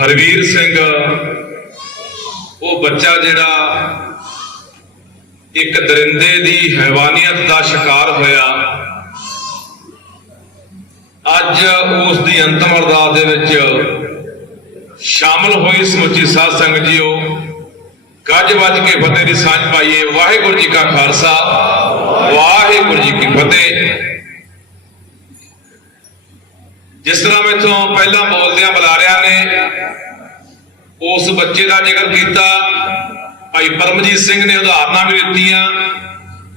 ਹਰਵੀਰ ਸਿੰਘ, ਉਹ ਬੱਚਾ ਜਿਹੜਾ ਇੱਕ ਦਰਿੰਦੇ ਦੀ ਹੈਵਾਨੀਅਤ ਦਾ ਸ਼ਿਕਾਰ ਹੋਇਆ। ਅੱਜ ਉਸ ਦੀ ਅੰਤਮ ਅਰਦਾਸ ਦੇ ਵਿੱਚ ਸ਼ਾਮਲ ਹੋਈ ਸਮੁੱਚੀ ਸਾਧ ਸੰਗਤ ਜੀਓ। ਗੱਜ ਵੱਜ ਕੇ ਫਤਿਹ ਦੀ ਸਾਂਝ ਪਾਈਏ। ਵਾਹਿਗੁਰੂ ਜੀ ਕਾ ਖਾਲਸਾ, ਵਾਹਿਗੁਰੂ ਜੀ ਕੀ ਫਤਿਹ। ਜਿਸ ਤਰ੍ਹਾਂ ਮੈਥੋਂ ਪਹਿਲਾਂ ਬੋਲਦਿਆਂ ਬੁਲਾਰਿਆਂ ਨੇ, ਉਸ ਬੱਚੇ ਦਾ ਜ਼ਿਕਰ ਕੀਤਾ, ਭਾਈ ਪਰਮਜੀਤ ਸਿੰਘ ਨੇ ਉਦਾਹਰਨਾਂ ਵੀ ਦਿੱਤੀਆਂ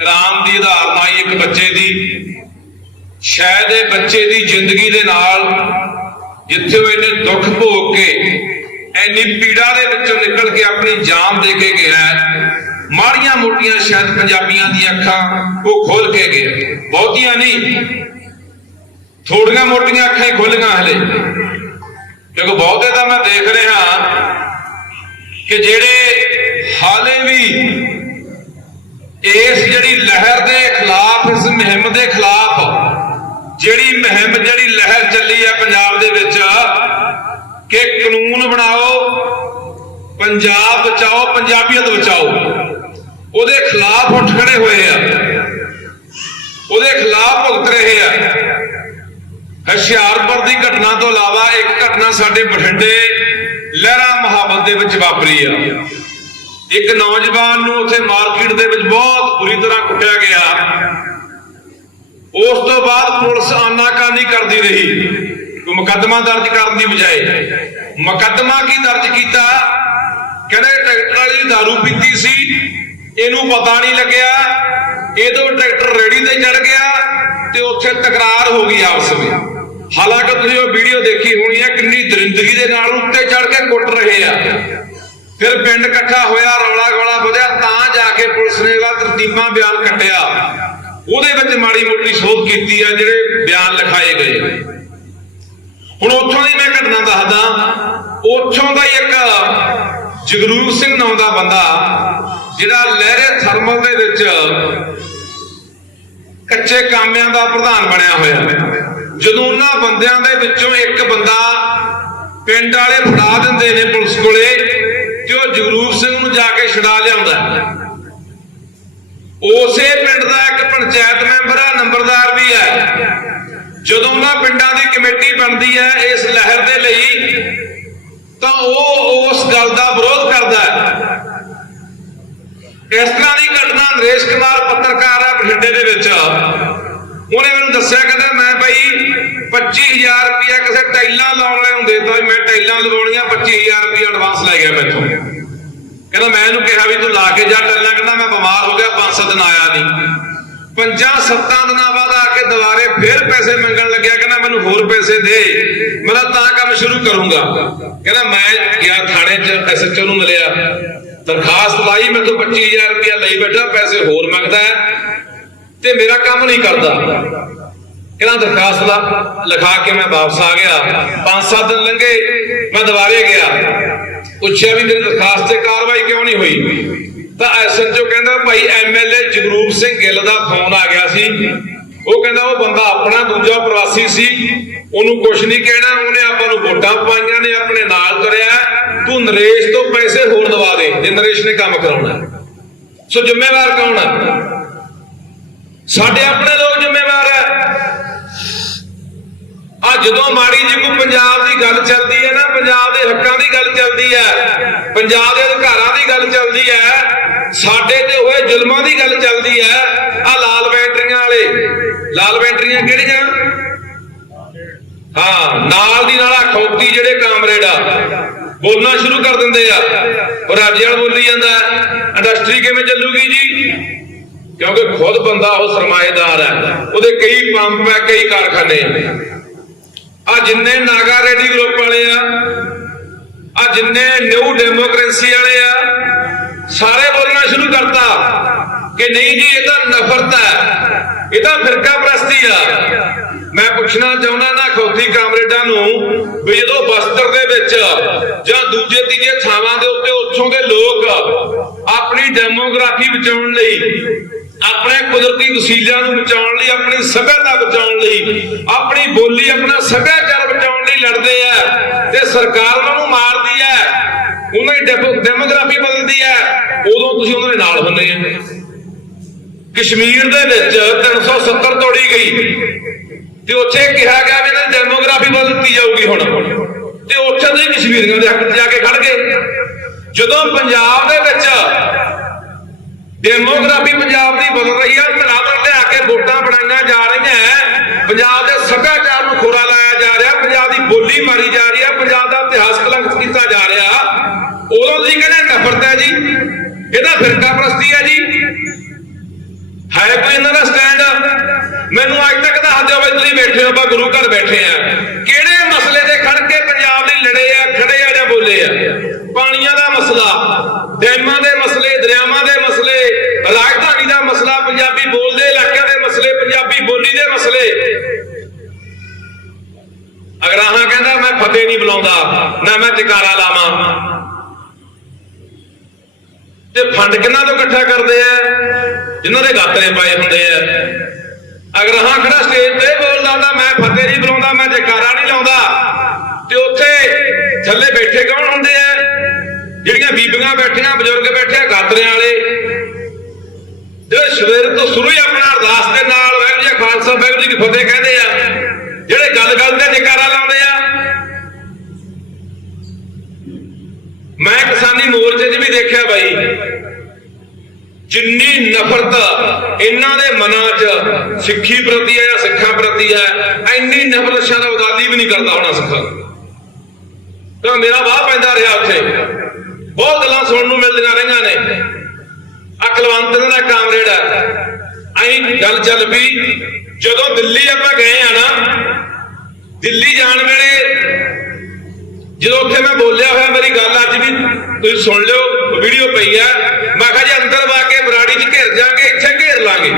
ਰਾਮ ਦੀ ਉਦਾਹਰਨ ਆਈ ਇੱਕ ਬੱਚੇ ਦੀ ਸ਼ਾਇਦ ਇਹ ਬੱਚੇ ਦੀ ਜ਼ਿੰਦਗੀ ਦੇ ਨਾਲ ਜਿੱਥੇ ਉਹ ਇਹਨੇ ਦੁੱਖ ਭੋਗ ਕੇ ਐਨੀ ਪੀੜਾ ਦੇ ਵਿੱਚੋਂ ਨਿਕਲ ਕੇ ਆਪਣੀ ਜਾਨ ਦੇ ਕੇ ਗਿਆ ਹੈ। ਮਾੜੀਆਂ ਮੋਟੀਆਂ ਸ਼ਾਇਦ ਪੰਜਾਬੀਆਂ ਦੀਆਂ ਅੱਖਾਂ ਉਹ ਖੋਲ ਕੇ ਗਿਆ ਬਹੁਤੀਆਂ ਨਹੀਂ ਥੋੜੀਆਂ ਮੋਟੀਆਂ ਅੱਖਾਂ ਹੀ ਖੁੱਲੀਆਂ ਹਲੇ। ਕਿਉਂਕਿ ਬਹੁਤੇ ਤਾਂ ਮੈਂ ਦੇਖ ਰਿਹਾ ਕਿ ਜਿਹੜੇ ਹਾਲੇ ਵੀ ਇਸ ਜਿਹੜੀ ਲਹਿਰ ਦੇ ਖਿਲਾਫ, ਇਸ ਮੁਹਿੰਮ ਦੇ ਖਿਲਾਫ, ਜਿਹੜੀ ਮੁਹਿੰਮ, ਜਿਹੜੀ ਲਹਿਰ ਚੱਲੀ ਹੈ ਪੰਜਾਬ ਦੇ ਵਿੱਚ, ਕਿ ਕਾਨੂੰਨ ਬਣਾਓ, ਪੰਜਾਬ ਬਚਾਓ, ਪੰਜਾਬੀਅਤ ਬਚਾਓ, ਉਹਦੇ ਖਿਲਾਫ ਉੱਠ ਖੜੇ ਹੋਏ ਆ। ਉਹਦੇ ਖਿਲਾਫ ਭੁਗਤ ਰਹੇ ਆ। ਹੁਸ਼ਿਆਰਪੁਰ ਦੀ ਘਟਨਾ ਤੋਂ ਇਲਾਵਾ ਇੱਕ ਘਟਨਾ ਸਾਡੇ ਬਠਿੰਡੇ ਲਹਿਰਾ ਮੁਹੱਬਤ ਦੇ ਵਿੱਚ ਵਾਪਰੀ ਆ। ਇੱਕ ਨੌਜਵਾਨ ਨੂੰ ਉੱਥੇ ਮਾਰਕੀਟ ਦੇ ਵਿੱਚ ਬਹੁਤ ਬੁਰੀ ਤਰ੍ਹਾਂ ਕੁੱਟਿਆ ਗਿਆ। ਉਸ ਤੋਂ ਬਾਅਦ ਪੁਲਿਸ ਆਨਾਕਾਨੀ ਕਰਦੀ ਰਹੀ। ਕੋਈ ਮੁਕੱਦਮਾ ਦਰਜ ਕਰਨ ਦੀ ਬਜਾਏ। ਮੁਕੱਦਮਾ ਕੀ ਦਰਜ ਕੀਤਾ? ਕਹਿੰਦੇ ਟਰੈਕਟਰ ਵਾਲੀ ਦਾਰੂ ਪੀਤੀ ਸੀ। ਇਹਨੂੰ ਪਤਾ ਨਹੀਂ ਲੱਗਿਆ। ਇਹ ਤੋਂ ਟਰੈਕਟਰ ਰੇੜੀ ਤੇ ਚੜ ਗਿਆ ਤੇ ਉੱਥੇ ਤਕਰਾਰ ਹੋ ਗਈ ਆਪਸ ਵਿੱਚ। ਹਾਲਾਂਕਿ ਤੁਸੀਂ ਉਹ ਵੀਡੀਓ ਦੇਖੀ ਹੋਣੀ ਹੈ, ਕਿੰਨੀ ਦਰਿੰਦਗੀ ਦੇ ਨਾਲ ਉੱਤੇ ਚੜ ਕੇ ਕੁੱਟ ਰਹੇ ਆ। ਫਿਰ ਪਿੰਡ ਇਕੱਠਾ ਹੋਇਆ, ਰੌਲਾ ਗੋਲਾ ਵਧਿਆ, ਤਾਂ ਜਾ ਕੇ ਪੁਲਿਸ ਨੇ ਇਹਦਾ ਤਰਤੀਬਾਂ ਬਿਆਨ ਕੱਟਿਆ। ਉਹਦੇ ਵਿੱਚ ਮਾੜੀ ਮੋਟੀ ਸੋਧ ਕੀਤੀ ਆ, ਜਿਹੜੇ ਬਿਆਨ ਲਿਖਾਏ ਗਏ। ਹੁਣ ਉੱਥੋਂ ਦੀ ਮੈਂ ਘਟਨਾ ਦੱਸਦਾ। ਉੱਥੋਂ ਦਾ ਹੀ ਇੱਕ ਜਗਰੂਪ ਸਿੰਘ ਨਾਂ ਦਾ ਬੰਦਾ ਜਿਹੜਾ ਲਹਿਰੇ ਥਰਮਲ ਦੇ ਵਿੱਚ ਕੱਚੇ ਕਾਮਿਆਂ ਦਾ ਪ੍ਰਧਾਨ ਬਣਿਆ ਹੋਇਆ ਜਦੋਂ ਉਹਨਾਂ ਬੰਦਿਆਂ ਦੇ ਵਿੱਚੋਂ ਇੱਕ ਬੰਦਾ ਪਿੰਡ ਵਾਲੇ ਫੜਾ ਦਿੰਦੇ ਨੇ ਪੁਲਿਸ ਕੋਲੇ, ਤੇ ਉਹ ਜਗਰੂਪ ਸਿੰਘ ਨੂੰ ਜਾ ਕੇ ਛਡਾ ਲਿਆਉਂਦਾ ਉਸੇ ਪਿੰਡ ਦਾ ਇੱਕ ਪੰਚਾਇਤ ਮੈਂਬਰ ਹੈ ਨੰਬਰਦਾਰ ਵੀ ਹੈ। ਜਦੋਂ ਉਹਨਾਂ ਪਿੰਡਾਂ ਦੀ ਕਮੇਟੀ ਬਣਦੀ ਹੈ ਇਸ ਲਹਿਰ ਦੇ ਲਈ, ਤਾਂ ਉਹ ਉਸ ਗੱਲ ਦਾ ਵਿਰੋਧ ਕਰਦਾ ਹੈ। ਇਸ ਤਰ੍ਹਾਂ ਦੀ ਘਟਨਾ ਨਰੇਸ਼ ਕੁਮਾਰ ਪੱਤਰਕਾਰ ਹੈ ਬਠਿੰਡੇ ਦੇ ਵਿੱਚ। ਉਹਨੇ ਮੈਨੂੰ ਦੱਸਿਆ, ਕਹਿੰਦਾ ਮੈਂ ਭਾਈ 25000 ਰੁਪਇਆ ਕਿਸੇ ਟਾਈਲਾਂ ਲਾਉਣ ਵਾਲੇ ਨੂੰ ਦੇਤਾ ਮੈਂ ਟਾਈਲਾਂ ਲਵਾਉਣੀਆਂ 25000 ਰੁਪਇਆ ਐਡਵਾਂਸ ਲੈ ਗਿਆ ਮੈਥੋਂ। ਕਹਿੰਦਾ ਮੈਂ ਇਹਨੂੰ ਕਿਹਾ ਵੀ ਤੂੰ ਲਾ ਕੇ ਜਾ ਟਾਈਲਾਂ, ਕਹਿੰਦਾ ਮੈਂ ਬਿਮਾਰ ਹੋ ਗਿਆ, ਪੰਜ ਸੱਤ ਦਿਨ ਆਇਆ ਨਹੀਂ। ਪੰਜਾਂ ਸੱਤਾਂ ਦਿਨਾਂ ਬਾਅਦ ਆ ਕੇ ਦੁਬਾਰੇ ਫੇਰ ਪੈਸੇ ਮੰਗਣ ਲੱਗਿਆ, ਕਹਿੰਦਾ ਮੈਨੂੰ ਹੋਰ ਪੈਸੇ ਦੇ, ਮੈਂ ਤਾਂ ਕੰਮ ਸ਼ੁਰੂ ਕਰੂੰਗਾ। ਕਹਿੰਦਾ ਮੈਂ ਗਿਆ ਥਾਣੇ 'ਚ ਐਸਐਚਓ ਨੂੰ ਮਿਲਿਆ। ਦਰਖਾਸਤ ਲਾਈ ਮੈਂ ਤੋਂ 25000 ਰੁਪਇਆ ਲਈ ਬੈਠਾ, ਪੈਸੇ ਹੋਰ ਮੰਗਦਾ ਹੈ ਤੇ ਮੇਰਾ ਕੰਮ ਨਹੀਂ ਕਰਦਾ। ਕਹਿੰਦਾ, ਦਰਖਾਸਤ ਦਾ ਲਿਖਾ ਕੇ ਮੈਂ ਵਾਪਸ ਆ ਗਿਆ। ਪੰਜ ਸੱਤ ਦਿਨ ਲੰਘੇ, ਮੈਂ ਦੁਬਾਰੇ ਗਿਆ। ਪੁੱਛਿਆ ਵੀ ਮੇਰੀ ਦਰਖਾਸਤ ਤੇ ਕਾਰਵਾਈ ਕਿਉਂ ਨਹੀਂ ਹੋਈ? ਤਾਂ ਐਸਐਚਓ ਕਹਿੰਦਾ, ਭਾਈ ਐਮਐਲਏ ਜਗਰੂਪ ਸਿੰਘ ਗਿੱਲ ਦਾ ਫੋਨ ਆ ਗਿਆ ਸੀ। ਉਹ ਕਹਿੰਦਾ ਉਹ ਬੰਦਾ ਆਪਣਾ ਦੂਜਾ ਪ੍ਰਵਾਸੀ ਸੀ, ਉਹਨੂੰ ਕੁਝ ਨਹੀਂ ਕਹਿਣਾ, ਉਹਨੇ ਆਪਾਂ ਨੂੰ ਵੋਟਾਂ ਪਾਈਆਂ ਨੇ, ਆਪਣੇ ਨਾਲ ਕਰਿਆ ਤੂੰ ਨਰੇਸ਼ ਤੋਂ ਪੈਸੇ ਹੋਰ ਦਵਾ ਦੇ, ਜੇ ਨਰੇਸ਼ ਨੇ ਕੰਮ ਕਰਾਉਣਾ ਸੋ ਜ਼ਿੰਮੇਵਾਰ ਕੌਣ ਹੈ? ਸਾਡੇ ਆਪਣੇ ਲੋਕ ਜ਼ਿੰਮੇਵਾਰ ਹੈ ਆ ਜਦੋਂ ਮਾੜੀ ਜੀ ਕੋਈ ਪੰਜਾਬ ਦੀ ਗੱਲ ਚੱਲਦੀ ਹੈ ਨਾ, ਪੰਜਾਬ ਦੇ ਹੱਕਾਂ ਦੀ ਗੱਲ ਚੱਲਦੀ ਹੈ, ਪੰਜਾਬ ਦੇ ਅਧਿਕਾਰਾਂ ਦੀ ਗੱਲ ਚੱਲਦੀ ਹੈ, ਸਾਡੇ ਤੇ ਹੋਏ ਜ਼ੁਲਮਾਂ ਦੀ ਗੱਲ ਚੱਲਦੀ ਹੈ ਆ ਲਾਲ ਬੈਟਰੀਆਂ ਵਾਲੇ, ਲਾਲ ਬੈਟਰੀਆਂ ਕਿਹੜੀਆਂ? ਹਾਂ, ਨਾਲ ਦੀ ਨਾਲ ਆ ਖੌਤੀ ਜਿਹੜੇ ਕਾਮਰੇਡ ਆ, ਬੋਲਣਾ ਸ਼ੁਰੂ ਕਰ ਦਿੰਦੇ ਆ ਔਰ ਰਾਜੇ ਵਾਲ ਬੋਲੀ ਜਾਂਦਾ ਇੰਡਸਟਰੀ ਕਿਵੇਂ ਚੱਲੂਗੀ ਜੀ? ਕਿਉਂਕਿ ਖੁਦ ਬੰਦਾ ਉਹ ਸਰਮਾਏਦਾਰ ਹੈ, ਉਹਦੇ ਕਈ ਪੰਪ ਹੈ, ਕਈ ਕਾਰਖਾਨੇ। ਆ ਆ ਜਿੰਨੇ ਨਾਗਾ ਰੈਡੀ ਗਰੁੱਪ ਵਾਲੇ ਆ ਆ ਜਿੰਨੇ ਨਿਊ ਡੈਮੋਕ੍ਰੇਸੀ ਵਾਲੇ ਆ, ਸਾਰੇ ਬੋਲਣਾ ਸ਼ੁਰੂ ਕਰਤਾ ਕਿ ਨਹੀਂ ਜੀ, ਇਹ ਤਾਂ ਨਫ਼ਰਤ ਹੈ, ਇਹ ਤਾਂ ਫਿਰਕਾ ਪ੍ਰਸਤੀ ਆ। ਮੈਂ ਪੁੱਛਣਾ ਚਾਹੁੰਦਾ ਨਾ ਖੌਤੀ ਕਾਮਰੇਡਾਂ ਨੂੰ ਵੀ ਜਦੋਂ ਬਸਤਰ ਦੇ ਵਿੱਚ ਜਾਂ ਦੂਜੇ ਤੀਜੇ ਥਾਵਾਂ ਦੇ ਉੱਤੇ ਉੱਥੋਂ ਦੇ ਲੋਕ ਆਪਣੀ ਡੈਮੋਗ੍ਰਾਫੀ ਬਚਾਉਣ ਲਈ ਆਪਣੇ ਕੁਦਰਤੀ ਵਸੀਲਿਆਂ ਨੂੰ ਬਚਾਉਣ ਲਈ, ਆਪਣੀ ਸਭਿਅਤਾ ਬਚਾਉਣ ਲਈ, ਆਪਣੀ ਬੋਲੀ, ਆਪਣਾ ਸੱਭਿਆਚਾਰ ਬਚਾਉਣ ਲਈ ਲੜਦੇ ਆ ਤੇ ਸਰਕਾਰ ਉਹਨਾਂ ਨੂੰ ਮਾਰਦੀ ਹੈ ਉਹਨਾਂ ਦੀ ਡੈਮੋਗ੍ਰਾਫੀ ਬਦਲਦੀ ਹੈ ਉਦੋਂ ਤੁਸੀਂ ਉਹਨਾਂ ਦੇ ਨਾਲ ਹੁੰਦੇ ਆ। ਕਸ਼ਮੀਰ ਦੇ ਵਿੱਚ 370 ਤੋੜੀ ਗਈ। ਤੇ ਉੱਥੇ ਕਿਹਾ ਗਿਆ ਵੀ ਇਹਨਾਂ ਦੀ ਡੈਮੋਗ੍ਰਾਫੀ ਬਦਲਤੀ ਜਾਊਗੀ ਹੁਣ। ਤੇ ਉੱਥੇ ਦੇ ਕਸ਼ਮੀਰੀਆਂ ਦੇ ਹੱਕ 'ਚ ਜਾ ਕੇ ਖੜ ਗਏ। ਜਦੋਂ ਪੰਜਾਬ ਦੇ ਵਿੱਚ ਡੈਮੋਗ੍ਰਾਫੀ ਪੰਜਾਬ ਦੀ ਬਦਲ ਰਹੀ ਹੈ ਧਰਾਵਰ ਲਿਆ ਕੇ ਵੋਟਾਂ ਬਣਾਈਆਂ ਜਾ ਰਹੀਆਂ ਪੰਜਾਬ ਦੇ ਸੱਭਿਆਚਾਰ ਨੂੰ ਖੋਰਾ ਲਾਇਆ ਜਾ ਰਿਹਾ। ਪੰਜਾਬ ਦੀ ਬੋਲੀ ਮਾਰੀ ਜਾ ਰਹੀ ਹੈ ਪੰਜਾਬ ਦਾ ਇਤਿਹਾਸ ਕਲੰਕਿਤ ਕੀਤਾ ਜਾ ਰਿਹਾ। ਉਦੋਂ ਤੁਸੀਂ ਕਹਿੰਦੇ ਨਫ਼ਰਤ ਹੈ ਜੀ। ਇਹਦਾ ਫਿਰਕਾ ਪ੍ਰਸਤੀ ਹੈ ਜੀ। ਹੈ ਕੋਈ ਇਹਨਾਂ ਦਾ ਸਟੈਂਡ ਮੈਨੂੰ ਅੱਜ ਤੱਕ ਦੱਸ ਦਿਓ ਬਈ ਤੁਸੀਂ ਬੈਠੇ ਹੋ, ਆਪਾਂ ਗੁਰੂ ਘਰ ਬੈਠੇ ਆ। ਕਿਹੜੇ ਮਸਲੇ ਤੇ ਖੜ ਕੇ ਪੰਜਾਬ ਲਈ ਲੜੇ ਆ, ਖੜੇ ਆ ਜਾਂ ਬੋਲੇ ਆ? ਪਾਣੀਆਂ ਦਾ ਮਸਲਾ, ਡੈਮਾਂ ਦੇ ਮਸਲੇ, ਦਰਿਆਵਾਂ ਦੇ ਮਸਲੇ, ਰਾਜਧਾਨੀ ਦਾ ਮਸਲਾ, ਪੰਜਾਬੀ ਬੋਲਦੇ ਇਲਾਕਿਆਂ ਦੇ ਮਸਲੇ, ਪੰਜਾਬੀ ਬੋਲੀ ਦੇ ਮਸਲੇ। ਅਗਰਾਹਾਂ ਕਹਿੰਦਾ, ਮੈਂ ਫਤਿਹ ਨਹੀਂ ਬੁਲਾਉਂਦਾ, ਨਾ ਮੈਂ ਟਿਕਾਰਾ ਲਾਵਾਂ। ਤੇ ਫੰਡ ਕਿੰਨਾ ਤੋਂ ਇਕੱਠਾ ਕਰਦੇ ਆ? ਜਿਨ੍ਹਾਂ ਦੇ ਗਾਤਰੇ ਪਾਏ ਹੁੰਦੇ ਆ। ਅਗਰ ਹਾਂ ਖੜਾ ਸਟੇਜ ਤੇ ਬੋਲਦਾ ਹੁੰਦਾ, ਮੈਂ ਫਤਿਹ ਨਹੀਂ ਬੁਲਾਉਂਦਾ, ਮੈਂ ਜਕਾਰਾ ਨਹੀਂ ਲਾਉਂਦਾ। ਤੇ ਉੱਥੇ ਥੱਲੇ ਬੈਠੇ ਕੌਣ ਹੁੰਦੇ ਆ? ਜਿਹੜੀਆਂ ਬੀਬੀਆਂ ਬੈਠੀਆਂ, ਬਜ਼ੁਰਗ ਬੈਠੇ ਆ ਗਾਤਰਿਆਂ ਵਾਲੇ, ਜਿਹੜੇ ਸਵੇਰ ਤੋਂ ਸ਼ੁਰੂ ਹੀ ਆਪਣਾ ਅਰਦਾਸ ਦੇ ਨਾਲ ਵਾਹਿਗੁਰੂ ਜੀ ਖਾਲਸਾ, ਵਾਹਿਗੁਰੂ ਜੀ ਕੀ ਫਤਿਹ ਕਹਿੰਦੇ ਆ, ਜਿਹੜੇ ਗੱਲ ਗੱਲ ਤੇ ਜਕਾਰਾ ਲਾਉਂਦੇ ਆ। ਮੈਂ ਕਿਸਾਨੀ ਮੋਰਚੇ 'ਚ ਵੀ ਦੇਖਿਆ ਬਾਈ, ਜਿੰਨੀ ਨਫ਼ਰਤ ਇਹਨਾਂ ਦੇ ਮਨਾਂ 'ਚ ਸਿੱਖੀ ਪ੍ਰਤੀ ਹੈ ਜਾਂ ਸਿੱਖਾਂ ਪ੍ਰਤੀ ਹੈ, ਇੰਨੀ ਨਫ਼ਰਤ ਸ਼ਾਇਦ ਅਬਦਾਲੀ ਵੀ ਨਹੀਂ ਕਰਦਾ ਹੋਣਾ ਸਿੱਖਾਂ। ਤਾਂ ਮੇਰਾ ਵਾਹ ਪੈਂਦਾ ਰਿਹਾ ਉੱਥੇ। ਬਹੁਤ ਗੱਲਾਂ ਸੁਣਨ ਨੂੰ ਮਿਲਦੀਆਂ ਰਹੀਆਂ ਨੇ। ਆ ਦਾ ਕਾਮਰੇਡ ਹੈ ਐਂ ਗੱਲ ਚੱਲ ਪਈ, ਜਦੋਂ ਦਿੱਲੀ ਆਪਾਂ ਗਏ ਆ ਨਾ, ਦਿੱਲੀ ਜਾਣ ਵੇਲੇ ਜਦੋਂ ਉੱਥੇ ਮੈਂ ਬੋਲਿਆ ਹੋਇਆ, ਮੇਰੀ ਗੱਲ ਅੱਜ ਵੀ ਤੁਸੀਂ ਸੁਣ ਲਿਓ, ਵੀਡੀਓ ਪਈ ਆ। ਮੈਂ ਕਿਹਾ ਜੀ ਅੰਦਰ ਵਾ ਕੇ ਬਰਾੜੀ 'ਚ ਘਿਰ ਜਾਗੇ, ਇੱਥੇ ਘੇਰ ਲਾਂਗੇ।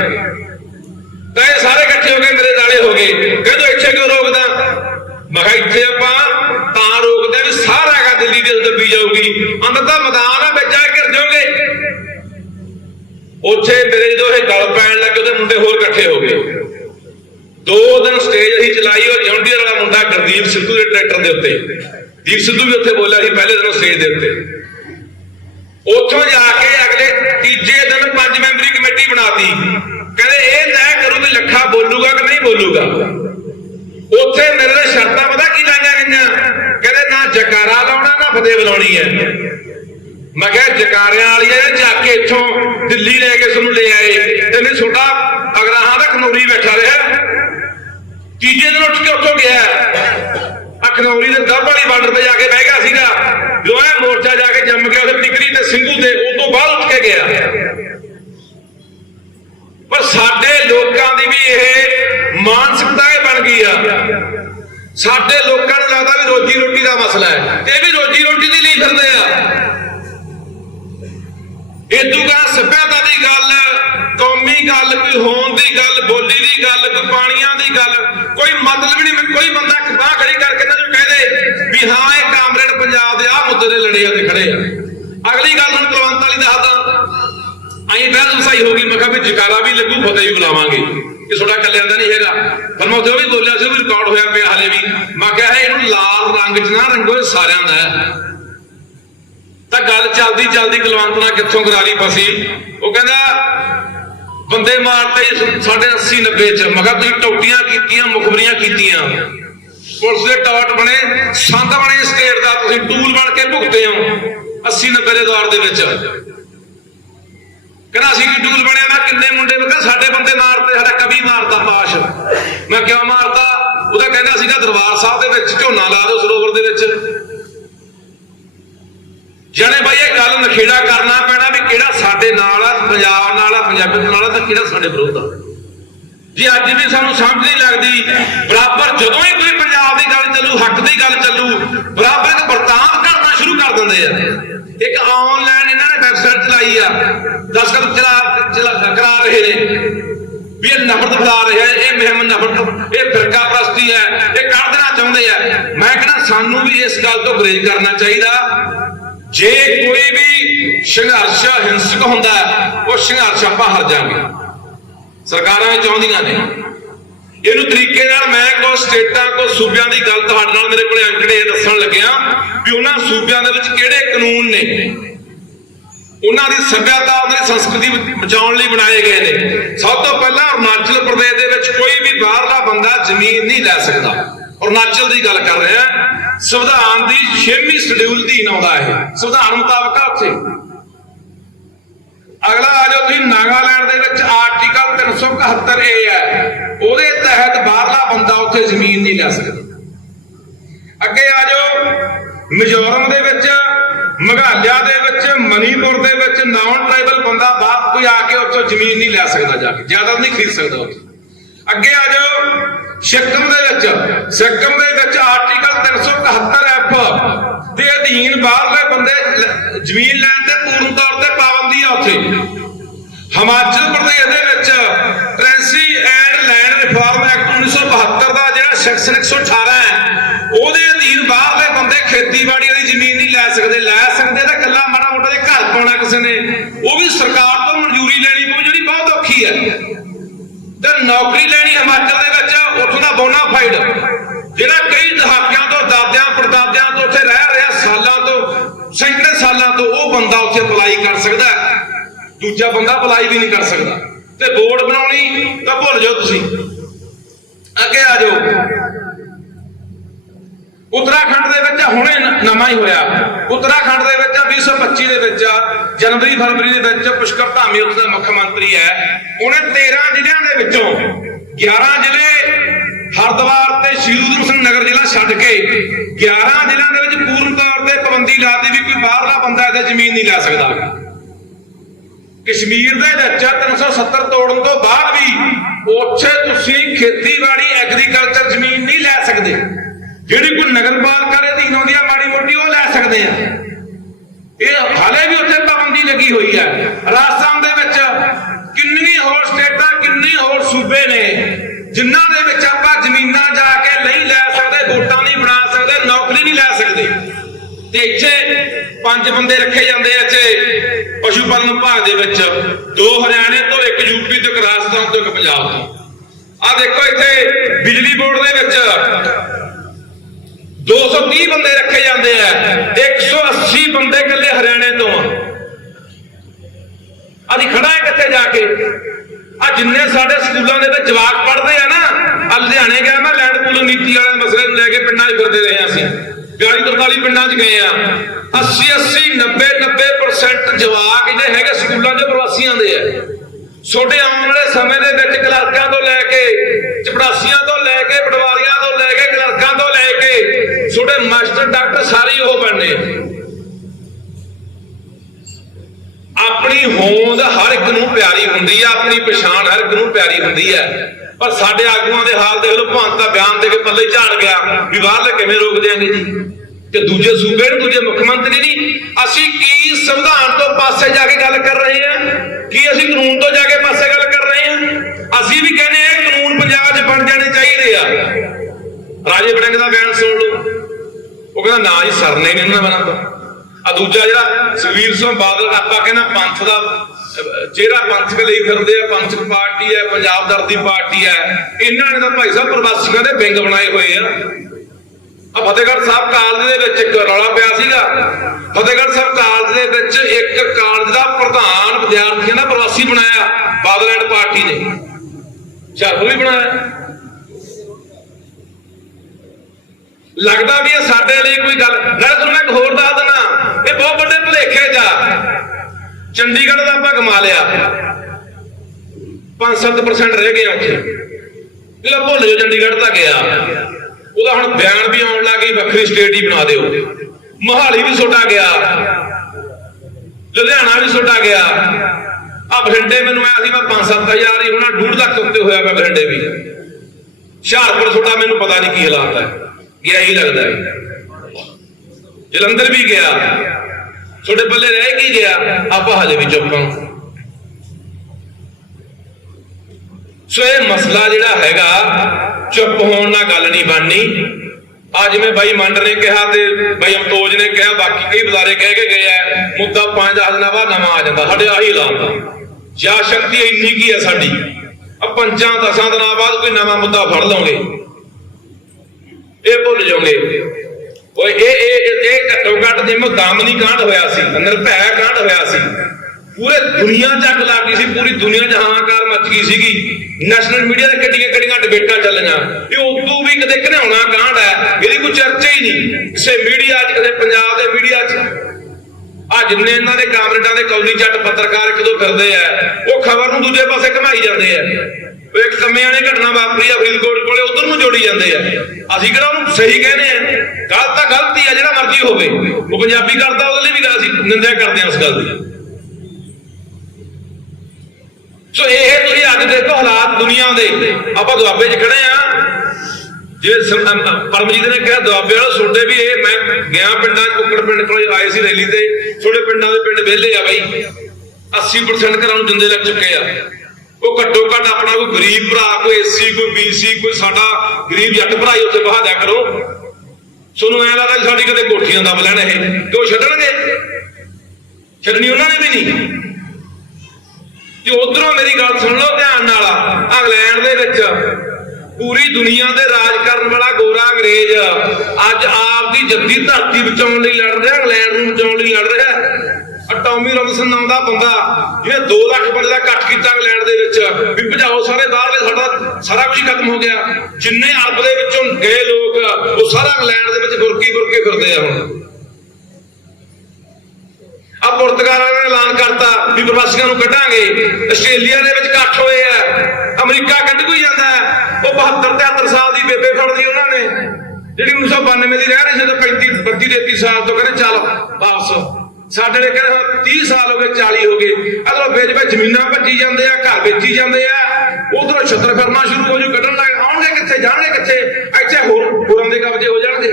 ਤਾਂ ਇਹ ਸਾਰੇ ਇਕੱਠੇ ਹੋ ਕੇ ਮੇਰੇ ਨਾਲੇ ਹੋ ਗਏ। ਕਹਿੰਦੇ ਇੱਥੇ ਕਿਉਂ ਰੋਕਦਾ? ਮੈਂ ਕਿਹਾ ਇੱਥੇ ਆਪਾਂ ਤਾਂ ਰੋਕਦੇ ਵੀ ਸਾਰਾ ਹੈਗਾ ਦਿੱਲੀ ਦੇ ਦੱਬੀ ਜਾਊਗੀ। ਅੰਦਰ ਤਾਂ ਮੈਦਾਨ ਆ, ਵਿੱਚ ਜਾ ਘਿਰ ਜਾਓਗੇ ਉੱਥੇ ਮੇਰੇ ਜਦੋਂ ਇਹ ਗਲ ਪੈਣ ਲੱਗੇ ਉਹਦੇ ਮੁੰਡੇ ਹੋਰ ਇਕੱਠੇ ਹੋ ਗਏ। ਦੋ ਦਿਨ ਸਟੇਜ ਅਸੀਂ ਚਲਾਈ ਉਹ ਜੌਂਡੀਅਰ ਵਾਲਾ ਮੁੰਡਾ ਗੁਰਦੀਪ ਸਿੱਧੂ ਦੇ ਟਰੈਕਟਰ ਦੇ ਉੱਤੇ। ਦੀਪ ਸਿੱਧੂ ਵੀ ਉੱਥੇ ਬੋਲਿਆ ਸੀ ਪਹਿਲੇ ਦਿਨ ਸਟੇਜ ਦੇ ਉੱਤੇ। ਉੱਥੋਂ ਜਾ ਕੇ ਅਗਲੇ ਤੀਜੇ ਦਿਨ ਪੰਜ ਮੈਂਬਰੀ ਕਮੇਟੀ ਬਣਾਤੀ। ਕਹਿੰਦੇ, ਇਹ ਤੈਅ ਕਰੂ ਵੀ ਲੱਖਾ ਬੋਲੂਗਾ ਕਿ ਨਹੀਂ ਬੋਲੂਗਾ। ਉੱਥੇ ਮੇਰੇ ਨਾਲ ਸ਼ਰਤਾਂ ਪਤਾ ਕੀ ਲਾਈਆਂ ਗਈਆਂ ਕਹਿੰਦੇ ਨਾ ਜਕਾਰਾ ਲਾਉਣਾ ਬੁਲਾਉਣੀ ਹੈ। ਮੈਂ ਕਿਹਾ, ਜਕਾਰਿਆਂ ਵਾਲੀ ਇਹ ਜਾ ਕੇ ਇੱਥੋਂ ਦਿੱਲੀ ਲੈ ਕੇ ਤੁਹਾਨੂੰ ਲੈ ਆਏ। ਤੇ ਛੋਟਾ ਅਗਰਾਹਾਂ ਦਾ ਖਨੌਰੀ ਬੈਠਾ ਰਿਹਾ। ਤੀਜੇ ਦਿਨ ਉੱਠ ਕੇ ਉੱਥੋਂ ਗਿਆ। ਅਖਨੌਰੀ ਦੇ ਦਬ ਵਾਲੀ ਬਾਰਡਰ ਤੇ ਜਾ ਕੇ ਬਹਿ ਗਿਆ ਸੀਗਾ। ਜੋ ਇਹ ਮੋਰਚਾ ਜਾ ਕੇ ਜੰਮ ਗਿਆ, ਉਹਦੇ ਟਿਕਰੀ ਤੇ ਸਿੰਘੂ ਦੇ ਉਸ ਤੋਂ ਬਾਅਦ ਉੱਠ ਕੇ ਗਿਆ। ਪਰ ਸਾਡੇ ਲੋਕਾਂ ਦੀ ਵੀ ਇਹ ਮਾਨਸਿਕਤਾ ਇਹ ਬਣ ਗਈ ਆ। ਸਾਡੇ ਲੋਕਾਂ ਨੂੰ ਲੱਗਦਾ ਵੀ ਰੋਜੀ ਰੋਟੀ ਦਾ ਮਸਲਾ ਹੈ। ਤੇ ਵੀ ਰੋਜੀ ਰੋਟੀ ਦੀ ਲਈ ਫਿਰਦੇ ਆ। ਇਦੂਗਾ ਸੱਭਿਅਤਾ ਦੀ ਗੱਲ ਕੌਮੀ ਗੱਲ, ਕੋਈ ਹੋਣ ਦੀ ਗੱਲ, ਬੋਲੀ ਦੀ ਗੱਲ, ਕੋਈ ਪਾਣੀਆਂ ਦੀ ਗੱਲ, ਕੋਈ ਮਤਲਬ ਨਹੀਂ ਕੋਈ ਬੰਦਾ ਬਾਹ ਖੜੀ ਕਰਕੇ ਨਾ ਜੋ ਕਹਦੇ ਵੀ ਹਾਂ, ਇਹ ਕਾਮਰੇਡ ਪੰਜਾਬ ਦੇ ਆਹ ਮੁੱਦੇ ਦੇ ਲੜੇ ਆ ਤੇ ਖੜੇ ਆ। ਅਗਲੀ ਗੱਲ ਹੁਣ ਕੁਲਵੰਤ ਵਾਲੀ ਦੱਸਦਾ। ਅਸੀਂ ਬਹਿਸ ਵਸਾਈ ਹੋ ਗਈ, ਮੈਂ ਕਿਹਾ ਵੀ ਜਕਾਰਾ ਵੀ ਲੱਗੂ, ਫਤਿਹ ਵੀ ਬੁਲਾਵਾਂਗੇ। ਇਹ ਤੁਹਾਡਾ ਕੱਲਿਆਂ ਦਾ ਨਹੀਂ ਹੈਗਾ। ਪਰ ਮੈਂ ਉਹ ਵੀ ਬੋਲਿਆ ਸੀ, ਉਹ ਵੀ ਰਿਕਾਰਡ ਹੋਇਆ ਪਿਆ ਹਲੇ ਵੀ। ਮੈਂ ਕਿਹਾ ਹੈ ਇਹਨੂੰ ਲਾਲ ਰੰਗ 'ਚ ਨਾ ਰੰਗੋ ਇਹ ਸਾਰਿਆਂ ਦਾ ਤਾਂ ਗੱਲ ਚੱਲਦੀ ਚੱਲਦੀ ਕੁਲਵੰਤ ਕਿੱਥੋਂ ਗਰਾਰੀ ਫਸੀ? ਉਹ ਕਹਿੰਦਾ, ਬੰਦੇ ਮਾਰਤੇ ਜੀ ਸਾਡੇ 80 90 ਚ। ਮੈਂ ਕਿਹਾ, ਤੁਸੀਂ ਟੋਟੀਆਂ ਕੀਤੀਆਂ, ਮੁਖਬਰੀਆਂ ਕੀਤੀਆਂ। ਪੁਲਿਸ ਦੇ ਟਾਟ ਬਣੇ, ਸੰਦ ਬਣੇ ਸਟੇਟ ਦਾ। ਤੁਸੀਂ ਟੂਲ ਬਣ ਕੇ ਭੁਗਤੇ ਹੋ 80 90 ਦੇ ਦੌਰ ਦੇ ਵਿੱਚ। ਕਹਿੰਦਾ ਅਸੀਂ ਕੀ ਟੂਲ ਬਣਿਆ। ਨਾ ਕਿੰਨੇ ਮੁੰਡੇ ਨੂੰ ਕਹਿੰਦਾ ਸਾਡੇ ਬੰਦੇ ਮਾਰਤੇ ਸਾਡਾ ਕਵੀ ਮਾਰਤਾ ਪਾਸ਼ ਮੈਂ ਕਿਉਂ ਮਾਰਤਾ ਉਹਦਾ ਕਹਿੰਦਾ ਸੀਗਾ ਦਰਬਾਰ ਸਾਹਿਬ ਦੇ ਵਿੱਚ ਝੋਨਾ ਲਾ ਦਿਓ ਸਰੋਵਰ ਦੇ ਵਿੱਚ। ਜਣੇ ਬਾਈ, ਇਹ ਗੱਲ ਨਖੇੜਾ ਕਰਨਾ ਪੈਣਾ ਵੀ ਕਿਹੜਾ ਸਾਡੇ ਨਾਲ ਆ, ਪੰਜਾਬ ਨਾਲ ਆ ਪੰਜਾਬੀ ਨਾਲ ਆ, ਤਾਂ ਕਿਹੜਾ ਸਾਡੇ ਵਿਰੋਧ ਆ। ਜੇ ਅੱਜ ਵੀ ਸਾਨੂੰ ਸਮਝ ਨਹੀਂ ਲੱਗਦੀ, ਬਰਾਬਰ ਜਦੋਂ ਹੀ ਕੋਈ ਪੰਜਾਬ ਦੀ ਗੱਲ ਚੱਲੂ, ਹੱਕ ਦੀ ਗੱਲ ਚੱਲੂ, ਬਰਾਬਰ ਇੱਕ ਵਰਤਾਂਤ ਕਰਨਾ ਸ਼ੁਰੂ ਕਰ ਦਿੰਦੇ ਆ। ਇੱਕ ਆਨਲਾਈਨ ਇਹਨਾਂ ਨੇ ਵੈਬਸਾਈਟ ਚਲਾਈ ਆ ਦਸਤਖਤ ਚਲਾ, ਚਲਾ- ਕਰਾ ਰਹੇ ਨੇ। ਵੀ ਇਹ ਨਫ਼ਰਤ ਫੈਲਾ ਰਿਹਾ ਇਹ ਮਹਿਮ ਨਫ਼ਰਤ, ਇਹ ਫਿਰਕਾ ਪ੍ਰਸਤੀ ਹੈ ਇਹ ਕਰ ਦੇਣਾ ਚਾਹੁੰਦੇ ਆ। ਮੈਂ ਕਹਿੰਦਾ ਸਾਨੂੰ ਵੀ ਇਸ ਗੱਲ ਤੋਂ ਗਰੇਜ ਕਰਨਾ ਚਾਹੀਦਾ। ਜੇ ਕੋਈ ਵੀ ਸੰਘਰਸ਼ ਹਿੰਸਕ ਹੁੰਦਾ, ਉਹ ਸੰਘਰਸ਼ ਆਪਾਂ ਹਾਰ ਜਾਵਾਂਗੇ। ਸਰਕਾਰਾਂ ਚਾਹੁੰਦੀਆਂ ਨੇ। ਇਹਨੂੰ ਤਰੀਕੇ ਨਾਲ ਮੈਂ ਕੋ ਸਟੇਟਾਂ ਕੋ ਸੂਬਿਆਂ ਦੀ ਗੱਲ ਤੁਹਾਡੇ ਨਾਲ ਮੇਰੇ ਕੋਲੇ ਅੰਕੜੇ ਦੱਸਣ ਲੱਗਿਆ ਵੀ ਉਹਨਾਂ ਸੂਬਿਆਂ ਦੇ ਵਿੱਚ ਕਿਹੜੇ ਕਾਨੂੰਨ ਨੇ। ਉਹਨਾਂ ਦੀ ਸੱਭਿਅਤਾ, ਉਹਨਾਂ ਦੀ ਸੰਸਕ੍ਰਿਤੀ ਬਚਾਉਣ ਲਈ ਬਣਾਏ ਗਏ ਨੇ। ਸਭ ਤੋਂ ਪਹਿਲਾਂ ਅਰੁਣਾਚਲ ਪ੍ਰਦੇਸ਼ ਦੇ ਵਿੱਚ ਕੋਈ ਵੀ ਬਾਹਰਲਾ ਬੰਦਾ ਜ਼ਮੀਨ ਨਹੀਂ ਲੈ ਸਕਦਾ। ਅਰੁਣਾਚਲ ਦੀ ਗੱਲ ਕਰ ਰਿਹਾ ਸੰਵਿਧਾਨ ਦੀ 6ਵੀਂ ਸ਼ਡਿਊਲ ਦੀ ਆਉਂਦਾ ਇਹ। ਸੰਵਿਧਾਨ ਮੁਤਾਬਕ ਆ ਉੱਥੇ। ਅਗਲਾ ਆ ਜਾਓ ਤੁਸੀਂ ਨਾਗਾਲੈਂਡ ਦੇ ਵਿੱਚ, ਆਰਟੀਕਲ 371 ਏ ਹੈ। ਉਹਦੇ ਤਹਿਤ ਬਾਹਰਲਾ ਬੰਦਾ ਉੱਥੇ ਜ਼ਮੀਨ ਨਹੀਂ ਲੈ ਸਕਦਾ। ਅੱਗੇ ਆ ਜਾਓ, ਮਿਜ਼ੋਰਮ ਦੇ ਵਿੱਚ, ਮੇਘਾਲਿਆ ਦੇ ਵਿੱਚ, ਮਨੀਪੁਰ ਦੇ ਵਿੱਚ ਨਾਨ ਟ੍ਰਾਈਬਲ ਬੰਦਾ ਬਾਹਰ ਕੋਈ ਆ ਕੇ ਉੱਥੋਂ ਜ਼ਮੀਨ ਨਹੀਂ ਲੈ ਸਕਦਾ ਜਾ ਕੇ, ਜ਼ਿਆਦਾ ਨਹੀਂ ਖਰੀਦ ਸਕਦਾ ਉੱਥੇ। ਅੱਗੇ ਆ ਜਾਓ, ਸਿੱਕਮ ਦੇ ਵਿੱਚ, ਸਿੱਕਮ ਦੇ ਵਿੱਚ ਆਰਟੀਕਲ 371 ਐਫ ਦੇ ਅਧੀਨ ਬਾਹਰਲੇ ਬੰਦੇ ਜ਼ਮੀਨ ਲੈਣ ਤੇ ਪੂਰਨ ਉੱਥੇ ਹਿਮਾਚਲ ਪ੍ਰਦੇਸ਼ ਦੇ ਵਿੱਚ tenancy and land reform act 1972 ਦਾ ਜਿਹੜਾ ਸੈਕਸ਼ਨ 118 ਹੈ, ਉਹਦੇ ਅਧੀਨ ਬਾਹਰਲੇ ਬੰਦੇ ਖੇਤੀਬਾੜੀ ਵਾਲੀ ਜ਼ਮੀਨ ਨਹੀਂ ਲੈ ਸਕਦੇ ਲੈ ਸਕਦੇ ਤਾਂ ਕੱਲਾ ਮਾੜਾ ਮੋਟਾ ਦੇ ਘਰ ਪਾਉਣਾ ਕਿਸੇ ਨੇ, ਉਹ ਵੀ ਸਰਕਾਰ ਤੋਂ ਮਨਜ਼ੂਰੀ ਲੈਣੀ ਪਊ, ਜਿਹੜੀ ਬਹੁਤ ਔਖੀ ਹੈ। ਤੇ ਨੌਕਰੀ ਲੈਣੀ ਹਿਮਾਚਲ ਦੇ ਵਿੱਚ, ਉੱਥੋਂ ਦਾ ਬੋਨਾਫਾਈਡ ਜਿਹੜਾ ਕਈ ਦਹਾਕਿਆਂ ਤੋਂ ਦਾਦਿਆਂ, ਪੜਦਾਦਿਆਂ ਤੋਂ ਉੱਥੇ ਰਹਿ ਰਿਹਾ, ਸਾਲਾਂ ਤੋਂ, ਸੈਂਕੜੇ ਸਾਲਾਂ ਤੋਂ ਉਹ ਬੰਦਾ ਉੱਥੇ ਅਪਲਾਈ ਕਰ ਸਕਦਾ ਦੂਜਾ ਬੰਦਾ ਅਪਲਾਈ ਵੀ ਨਹੀਂ ਕਰ ਸਕਦਾ। ਤੇ ਬੋਰਡ ਬਣਾਉਣੀ ਤਾਂ ਭੁੱਲ ਜਾਓ ਤੁਸੀਂ। ਅੱਗੇ ਆ ਜਾਓ। ਉੱਤਰਾਖੰਡ ਦੇ ਵਿੱਚ ਹੁਣੇ ਨਵਾਂ ਹੀ ਹੋਇਆ। ਉੱਤਰਾਖੰਡ ਦੇ ਵਿੱਚ 2025 ਦੇ ਵਿੱਚ ਜਨਵਰੀ, ਫਰਵਰੀ ਦੇ ਵਿੱਚ ਪੁਸ਼ਕਰ ਧਾਮੀ ਉੱਥੇ ਦਾ ਮੁੱਖ ਮੰਤਰੀ ਹੈ। ਉਹਨੇ 13 ਜ਼ਿਲ੍ਹਿਆਂ ਦੇ ਵਿੱਚੋਂ 11 ਜ਼ਿਲ੍ਹੇ ਹਰਦੁਆਰ ਤੇ ਸ਼੍ਰੀ ਊਧਮ ਸਿੰਘ ਨਗਰ ਜ਼ਿਲ੍ਹਾ ਛੱਡ ਕੇ 11 ਜ਼ਿਲ੍ਹਿਆਂ ਦੇ ਵਿੱਚ ਪੂਰਨ ਤੌਰ ਤੇ ਪਾਬੰਦੀ ਲਾਤੀ ਵੀ ਕੋਈ ਬਾਹਰਲਾ ਬੰਦਾ ਇੱਥੇ ਜ਼ਮੀਨ ਨਹੀਂ ਲੈ ਸਕਦਾ। ਕਸ਼ਮੀਰ ਦੇ ਵਿੱਚ 370 ਤੋੜਨ ਤੋਂ ਬਾਅਦ ਵੀ ਉੱਥੇ ਤੁਸੀਂ ਖੇਤੀਬਾੜੀ ਐਗਰੀਕਲਚਰ ਜ਼ਮੀਨ ਨਹੀਂ ਲੈ ਸਕਦੇ। ਜਿਹੜੀ ਕੋਈ ਨਗਰਪਾਲਿਕਾ ਦੇ ਅਧੀਨ ਆਉਂਦੀ ਆ, ਮਾੜੀ ਮੋਟੀ ਉਹ ਲੈ ਸਕਦੇ ਆ। ਇਹ ਹਾਲੇ ਵੀ ਉੱਥੇ ਪਾਬੰਦੀ ਲੱਗੀ ਹੋਈ ਹੈ ਰਾਜਸਥਾਨ ਦੇ ਵਿੱਚ ਕਿੰਨੀ ਹੋਰ ਸਟੇਟਾਂ, ਕਿੰਨੇ ਹੋਰ ਸੂਬੇ ਨੇ, ਜਿਨ੍ਹਾਂ ਦੇ ਵਿੱਚ ਆਪਾਂ ਜ਼ਮੀਨਾਂ ਜਾ ਕੇ ਨਹੀਂ ਲੈ ਸਕਦੇ, ਵੋਟਾਂ ਨਹੀਂ ਬਣਾ ਸਕਦੇ, ਨੌਕਰੀ ਨਹੀਂ ਲੈ ਸਕਦੇ। ਤੇ ਇੱਥੇ ਪੰਜ ਬੰਦੇ ਰੱਖੇ ਜਾਂਦੇ ਆ ਇੱਥੇ, ਪਸ਼ੂ ਪਾਲਣ ਵਿਭਾਗ ਦੇ ਵਿੱਚ। ਦੋ ਹਰਿਆਣੇ ਤੋਂ ਇੱਕ ਯੂਪੀ ਤੋਂ ਇੱਕ ਰਾਜਸਥਾਨ ਤੋਂ ਇੱਕ ਪੰਜਾਬ ਤੋਂ। ਆ ਦੇਖੋ ਇੱਥੇ ਬਿਜਲੀ ਬੋਰਡ ਦੇ ਵਿੱਚ 230 ਬੰਦੇ ਰੱਖੇ ਜਾਂਦੇ ਆ 180 ਬੰਦੇ ਇਕੱਲੇ ਹਰਿਆਣੇ ਤੋਂ ਆ। ਅਸੀਂ ਖੜਾ ਹੈ ਕਿੱਥੇ ਜਾ ਕੇ? ਆ ਜਿੰਨੇ ਸਾਡੇ ਸਕੂਲਾਂ ਦੇ ਵਿੱਚ ਜਵਾਕ ਪੜ੍ਹਦੇ ਆ ਨਾ ਆ ਲੁਧਿਆਣੇ ਗਿਆ ਮੈਂ, ਲੈਂਡ ਪੂਲ ਨੀਤੀ ਵਾਲੇ ਮਸਲੇ ਨੂੰ ਲੈ ਕੇ ਪਿੰਡਾਂ 'ਚ ਫਿਰਦੇ ਰਹੇ ਹਾਂ ਅਸੀਂ। 42 43 ਪਿੰਡਾਂ 'ਚ ਗਏ ਆ। 80 80 90 90% ਜਵਾਕ ਜਿਹੜੇ ਹੈਗੇ ਸਕੂਲਾਂ 'ਚ ਪ੍ਰਵਾਸੀਆਂ ਦੇ ਆ। ਛੋਟੇ ਆਉਣ ਵਾਲੇ ਸਮੇਂ ਦੇ ਵਿੱਚ ਕਲਰਕਾਂ ਤੋਂ ਲੈ ਕੇ, ਚਪੜਾਸੀਆਂ ਤੋਂ ਲੈ ਕੇ, ਪਟਵਾਰੀਆਂ ਤੋਂ ਲੈ ਕੇ, ਕਲਰਕਾਂ ਤੋਂ ਲੈ ਕੇ, ਛੋਟੇ ਮਾਸਟਰ, ਡਾਕਟਰ ਸਾਰੇ ਹੀ ਉਹ ਬਣਨੇ ਆਪਣੀ ਹੋਂਦ ਹਰ ਇੱਕ ਨੂੰ ਪਿਆਰੀ ਹੁੰਦੀ ਆ, ਆਪਣੀ ਪਛਾਣ ਹਰ ਇੱਕ ਨੂੰ ਪਿਆਰੀ ਹੁੰਦੀ ਹੈ ਪਰ ਸਾਡੇ ਆਗੂਆਂ ਦੇ ਹਾਲ ਦੇਖ ਲਓ ਭਾਂਤ ਦਾ ਬਿਆਨ ਦੇ ਕੇ ਪੱਲੇ ਝਾੜ ਗਿਆ। ਵੀ ਬਾਹਰਲੇ ਕਿਵੇਂ ਰੋਕ ਦਿਆਂਗੇ ਜੀ? ਤੇ ਦੂਜੇ ਸੂਬੇ ਨੂੰ ਦੂਜੇ ਮੁੱਖ ਮੰਤਰੀ ਨਹੀਂ, ਅਸੀਂ ਕੀ ਸੰਵਿਧਾਨ ਤੋਂ ਪਾਸੇ ਜਾ ਕੇ ਗੱਲ ਕਰ ਰਹੇ ਹਾਂ ਕੀ ਅਸੀਂ ਕਾਨੂੰਨ ਤੋਂ ਜਾ ਕੇ ਪਾਸੇ ਗੱਲ ਕਰ ਰਹੇ ਹਾਂ ਅਸੀਂ ਵੀ ਕਹਿੰਦੇ ਆ, ਕਾਨੂੰਨ ਪੰਜਾਬ 'ਚ ਬਣ ਜਾਣੇ ਚਾਹੀਦੇ ਆ। ਰਾਜੇ ਬੜਿੰਗ ਦਾ ਬਿਆਨ ਸੁਣ ਲਓ। ਉਹ ਕਹਿੰਦਾ, ਨਾ ਜੀ, ਸਰਨੇ ਨਹੀਂ ਇਹਨਾਂ ਬਣਾਉਂਦਾ ਆ ਦੂਜਾ ਜਿਹੜਾ ਸੁਖਵੀਰ ਸਿੰਘ ਬਾਦਲ ਆਪਾਂ ਕਹਿੰਦਾ ਪੰਥ ਦਾ ਜਿਹੜਾ ਪੰਥਕ ਲਈ ਫਿਰਦੇ ਆ, ਪੰਥਕ ਪਾਰਟੀ ਹੈ, ਪੰਜਾਬ ਦਰਦੀ ਪਾਰਟੀ ਹੈ। ਇਹਨਾਂ ਨੇ ਤਾਂ ਭਾਈ ਸਾਹਿਬ ਪ੍ਰਵਾਸੀਆਂ ਦੇ ਵਿੰਗ ਬਣਾਏ ਹੋਏ ਆ। ਆ ਫਤਿਹਗੜ੍ਹ ਸਾਹਿਬ ਕਾਲਜ ਦੇ ਵਿੱਚ ਇੱਕ ਰੌਲਾ ਪਿਆ ਸੀਗਾ। ਫਤਿਹਗੜ੍ਹ ਸਾਹਿਬ ਕਾਲਜ ਦੇ ਵਿੱਚ ਇੱਕ ਕਾਲਜ ਦਾ ਪ੍ਰਧਾਨ ਵਿਦਿਆਰਥੀਆਂ ਦਾ ਪ੍ਰਵਾਸੀ ਬਣਾਇਆ, ਬਾਦਲ ਐਂਡ ਪਾਰਟੀ ਨੇ। ਹੁਸ਼ਿਆਰਪੁਰ ਵੀ ਬਣਾਇਆ। ਲੱਗਦਾ ਵੀ ਇਹ ਸਾਡੇ ਲਈ ਕੋਈ ਗੱਲ। ਨਾਲੇ ਤੁਹਾਨੂੰ ਮੈਂ ਇੱਕ ਹੋਰ ਦੱਸ ਦਿੰਦਾ ਇਹ ਬਹੁਤ ਵੱਡੇ ਭੁਲੇਖੇ ਜਾ ਚੰਡੀਗੜ੍ਹ ਦਾ ਆਪਾਂ ਕਮਾ ਲਿਆ। 5-7% ਰਹਿ ਗਏ ਉੱਥੇ। ਜਿਹੜਾ ਭੁੱਲ ਜੋ ਚੰਡੀਗੜ੍ਹ ਤਾਂ ਗਿਆ। ਉਹਦਾ ਹੁਣ ਬਿਆਨ ਵੀ ਆਉਣ ਲੱਗ ਗਈ, ਵੱਖਰੀ ਸਟੇਟ ਹੀ ਬਣਾ ਦਿਓ। ਮੋਹਾਲੀ ਵੀ ਛੋਟਾ ਗਿਆ। ਲੁਧਿਆਣਾ ਵੀ ਛੋਟਾ ਗਿਆ। ਆ ਬਠਿੰਡੇ ਮੈਨੂੰ ਆਇਆ ਸੀ, ਮੈਂ 5-7000 ਹੀ ਹੋਣਾ 2 ਲੱਖ ਉੱਤੇ ਹੋਇਆ ਪਿਆ ਬਠਿੰਡੇ ਵੀ। ਹੁਸ਼ਿਆਰਪੁਰ ਛੋਟਾ ਮੈਨੂੰ ਪਤਾ ਨਹੀਂ ਕੀ ਹਾਲਾਤ ਹੈ ਗਿਆ ਹੀ ਲੱਗਦਾ ਜਲੰਧਰ ਵੀ ਗਿਆ। ਤੁਹਾਡੇ ਬੱਲੇ ਰਹਿ ਕੀ ਗਿਆ। ਆਪਾਂ ਹਜੇ ਵੀ ਚੁੱਪ ਹਾਂ। ਸੋ ਇਹ ਮਸਲਾ ਜਿਹੜਾ ਹੈਗਾ, ਚੁੱਪ ਹੋਣ ਨਾਲ ਗੱਲ ਨਹੀਂ ਬਣਨੀ। ਆ ਜਿਵੇਂ ਬਾਈ ਮੰਡ ਨੇ ਕਿਹਾ ਤੇ ਬਾਈ ਅਮਤੋਜ ਨੇ ਕਿਹਾ, ਬਾਕੀ ਕਈ ਬਜ਼ਾਰੇ ਕਹਿ ਕੇ ਗਏ ਆ, ਮੁੱਦਾ 5-10 ਦਿਨਾਂ ਬਾਅਦ ਨਵਾਂ ਆ ਜਾਂਦਾ, ਸਾਡੇ ਆਹੀ ਹਾਲਾਤ ਆ। ਜਾਂ ਸ਼ਕਤੀ ਇੰਨੀ ਕੀ ਹੈ ਸਾਡੀ? ਆ ਪੰਜਾਂ ਦਸਾਂ ਦਿਨਾਂ ਬਾਅਦ ਕੋਈ ਨਵਾਂ ਮੁੱਦਾ ਫੜ ਲਓਗੇ ਇਹ ਭੁੱਲ ਜਾਓਗੇ। ਓਏ, ਇਹ ਇਹ ਇਹ- ਘੱਟੋ ਘੱਟ ਜਿਵੇਂ ਦਮਨੀ ਕਾਂਡ ਹੋਇਆ ਸੀ ਨਿਰਭੈ ਕਾਂਡ ਹੋਇਆ ਸੀ। ਪੂਰੇ ਦੁਨੀਆ ਚ ਲੱਗ ਗਈ ਸੀ, ਪੂਰੀ ਦੁਨੀਆ ਚ ਹਾਹਾਕਾਰ ਮਚ ਗਈ ਸੀਗੀ। ਨੈਸ਼ਨਲ ਮੀਡੀਆ ਦੇ ਕਿੱਡੀਆਂ ਕਿੱਡੀਆਂ ਡਿਬੇਟਾਂ ਚੱਲੀਆਂ। ਇਹ ਉਦੋਂ ਵੀ ਕਦੇ ਘਿਨਾਉਣਾ ਕਾਂਡ ਹੈ, ਇਹਦੀ ਕੋਈ ਚਰਚਾ ਹੀ ਨਹੀਂ। ਕਿਸੇ ਮੀਡੀਆ 'ਚ, ਕਦੇ ਪੰਜਾਬ ਦੇ ਮੀਡੀਆ 'ਚ। ਆ ਜਿੰਨੇ ਇਹਨਾਂ ਦੇ ਕਾਮਰੇਡਾਂ ਦੇ ਕੌਲੀ ਜੱਟ ਪੱਤਰਕਾਰ ਇੱਕ ਫਿਰਦੇ ਆ, ਉਹ ਖਬਰ ਨੂੰ ਦੂਜੇ ਪਾਸੇ ਘਮਾਈ ਜਾਂਦੇ ਆ। ਉਹ ਇੱਕ ਕੰਮਿਆਂ ਨੇ ਘਟਨਾ ਵਾਪਰੀ ਆ ਫਰੀਦਕੋਟ ਕੋਲੇ, ਉਧਰ ਨੂੰ ਜੋੜੀ ਜਾਂਦੇ ਆ। ਅਸੀਂ ਕਿਹੜਾ ਉਹਨੂੰ ਸਹੀ ਕਹਿੰਦੇ ਆ? ਗਲਤ ਤਾਂ ਗਲਤੀ ਆ, ਜਿਹੜਾ ਮਰਜ਼ੀ ਹੋਵੇ। ਉਹ ਪੰਜਾਬੀ ਕਰਦਾ, ਉਹਦੇ ਲਈ ਵੀ ਅਸੀਂ ਨਿੰਦਿਆ ਕਰਦੇ ਆ ਉਸ ਗੱਲ ਦੀ। ਸੋ ਇਹ ਤੁਸੀਂ ਅੱਜ ਦੇਖੋ ਹਾਲਾਤ ਦੁਨੀਆ ਦੇ। ਆਪਾਂ ਦੁਆਬੇ 'ਚ ਖੜੇ ਆ। ਜੇ ਪਰਮਜੀਤ ਨੇ ਕਿਹਾ, ਦੁਆਬੇ ਵਾਲੋ ਛੋਡੇ ਵੀ ਇਹ, ਮੈਂ ਗਿਆ ਪਿੰਡਾਂ, ਕੁੱਕੜ ਪਿੰਡ ਕੋਲੇ ਆਏ ਸੀ ਰੈਲੀ ਤੇ। ਛੋਡੇ ਪਿੰਡਾਂ ਦੇ ਪਿੰਡ ਵਿਹਲੇ ਆ ਬਈ। 80% ਘਰਾਂ ਨੂੰ ਜਿੰਦੇ ਲੱਗ ਚੁੱਕੇ ਆ। ਉਹ ਘੱਟੋ ਘੱਟ ਆਪਣਾ ਕੋਈ ਗਰੀਬ ਭਰਾ, ਕੋਈ ਐਸਸੀ ਕੋਈ ਬੀਸੀ ਕੋਈ ਸਾਡਾ ਗਰੀਬ ਜੱਟ ਭਰਾ ਹੀ ਉੱਥੇ ਬਹਾ ਦਿਆ ਕਰੋ। ਸੋਨੂੰ ਐ ਲੱਗਦਾ ਸਾਡੀ ਕਦੇ ਕੋਠੀਆਂ ਦੱਬ ਲੈਣ ਇਹ? ਤੇ ਉਹ ਛੱਡਣਗੇ? ਛੱਡਣੀ ਉਹਨਾਂ ਨੇ ਵੀ ਨਹੀਂ। ਤੇ ਉਧਰੋਂ ਮੇਰੀ ਗੱਲ ਸੁਣ ਲਓ ਧਿਆਨ ਨਾਲ। ਇੰਗਲੈਂਡ ਦੇ ਵਿੱਚ ਪੂਰੀ ਦੁਨੀਆ ਦੇ ਰਾਜ ਕਰਨ ਵਾਲਾ ਗੋਰਾ ਅੰਗਰੇਜ਼ ਅੱਜ ਆਪ ਦੀ ਜੱਦੀ ਧਰਤੀ ਬਚਾਉਣ ਲਈ ਲੜ ਰਿਹਾ, ਇੰਗਲੈਂਡ ਨੂੰ ਬਚਾਉਣ ਲਈ ਲੜ ਰਿਹਾ। ਟੌਮੀ ਰੌਬਸਨ ਨਾਮ ਦਾ ਬੰਦਾ ਜਿਹਨੇ 2 ਲੱਖ ਬੰਦੇ ਦਾ ਇਕੱਠ ਕੀਤਾ ਇੰਗਲੈਂਡ ਦੇ ਵਿੱਚ, ਵੀ ਭਜਾਓ ਸਾਰੇ ਬਾਹਰਲੇ, ਸਾਡਾ ਸਾਰਾ ਕੁਝ ਖਤਮ ਹੋ ਗਿਆ। ਜਿੰਨੇ ਅਰਬ ਦੇ ਵਿੱਚੋਂ ਗਏ ਲੋਕ, ਉਹ ਸਾਰਾ ਇੰਗਲੈਂਡ ਦੇ ਵਿੱਚ ਗੁਰਕੀ ਗੁਰਕੇ ਫਿਰਦੇ ਆ ਹੁਣ। ਆ ਪੁਰਤਗਾਲ ਨੇ ਐਲਾਨ ਕਰਤਾ ਵੀ ਪ੍ਰਵਾਸੀਆਂ ਨੂੰ ਕੱਢਾਂਗੇ। ਆਸਟ੍ਰੇਲੀਆ ਦੇ ਵਿੱਚ ਇਕੱਠ ਹੋਏ ਆ। ਅਮਰੀਕਾ ਕੱਢ ਕੋਈ ਜਾਂਦਾ ਉਹ 72 73 ਸਾਲ ਦੀ ਬੇਬੇ ਫੜਦੀ ਉਹਨਾਂ ਨੇ। ਜਿਹੜੀ 1992 ਦੀ ਰਹਿ ਰਹੀ ਸੀ ਤੇ 35 32 33 ਸਾਲ ਤੋਂ ਕਹਿੰਦੇ, ਚੱਲ ਵਾਪਸ। ਸਾਡੇ ਨੇ ਕਹਿੰਦੇ ਹੁਣ 30 ਸਾਲ ਹੋ ਗਏ 40 ਹੋ ਗਏ। ਅਗਲਾ ਵੇਚ ਵੇ ਜ਼ਮੀਨਾਂ ਭੱਜੀ ਜਾਂਦੇ ਆ, ਘਰ ਵੇਚੀ ਜਾਂਦੇ ਆ। ਉਧਰੋਂ ਛਤਰ ਕਰਨਾ ਸ਼ੁਰੂ ਹੋ ਜੂ, ਕੱਢਣ ਲੱਗ ਆਉਣਗੇ ਕਿੱਥੇ, ਜਾਣਗੇ ਕਿੱਥੇ? ਇੱਥੇ ਹੋਰ ਹੋਰਾਂ ਦੇ ਕਬਜ਼ੇ ਹੋ ਜਾਣਗੇ।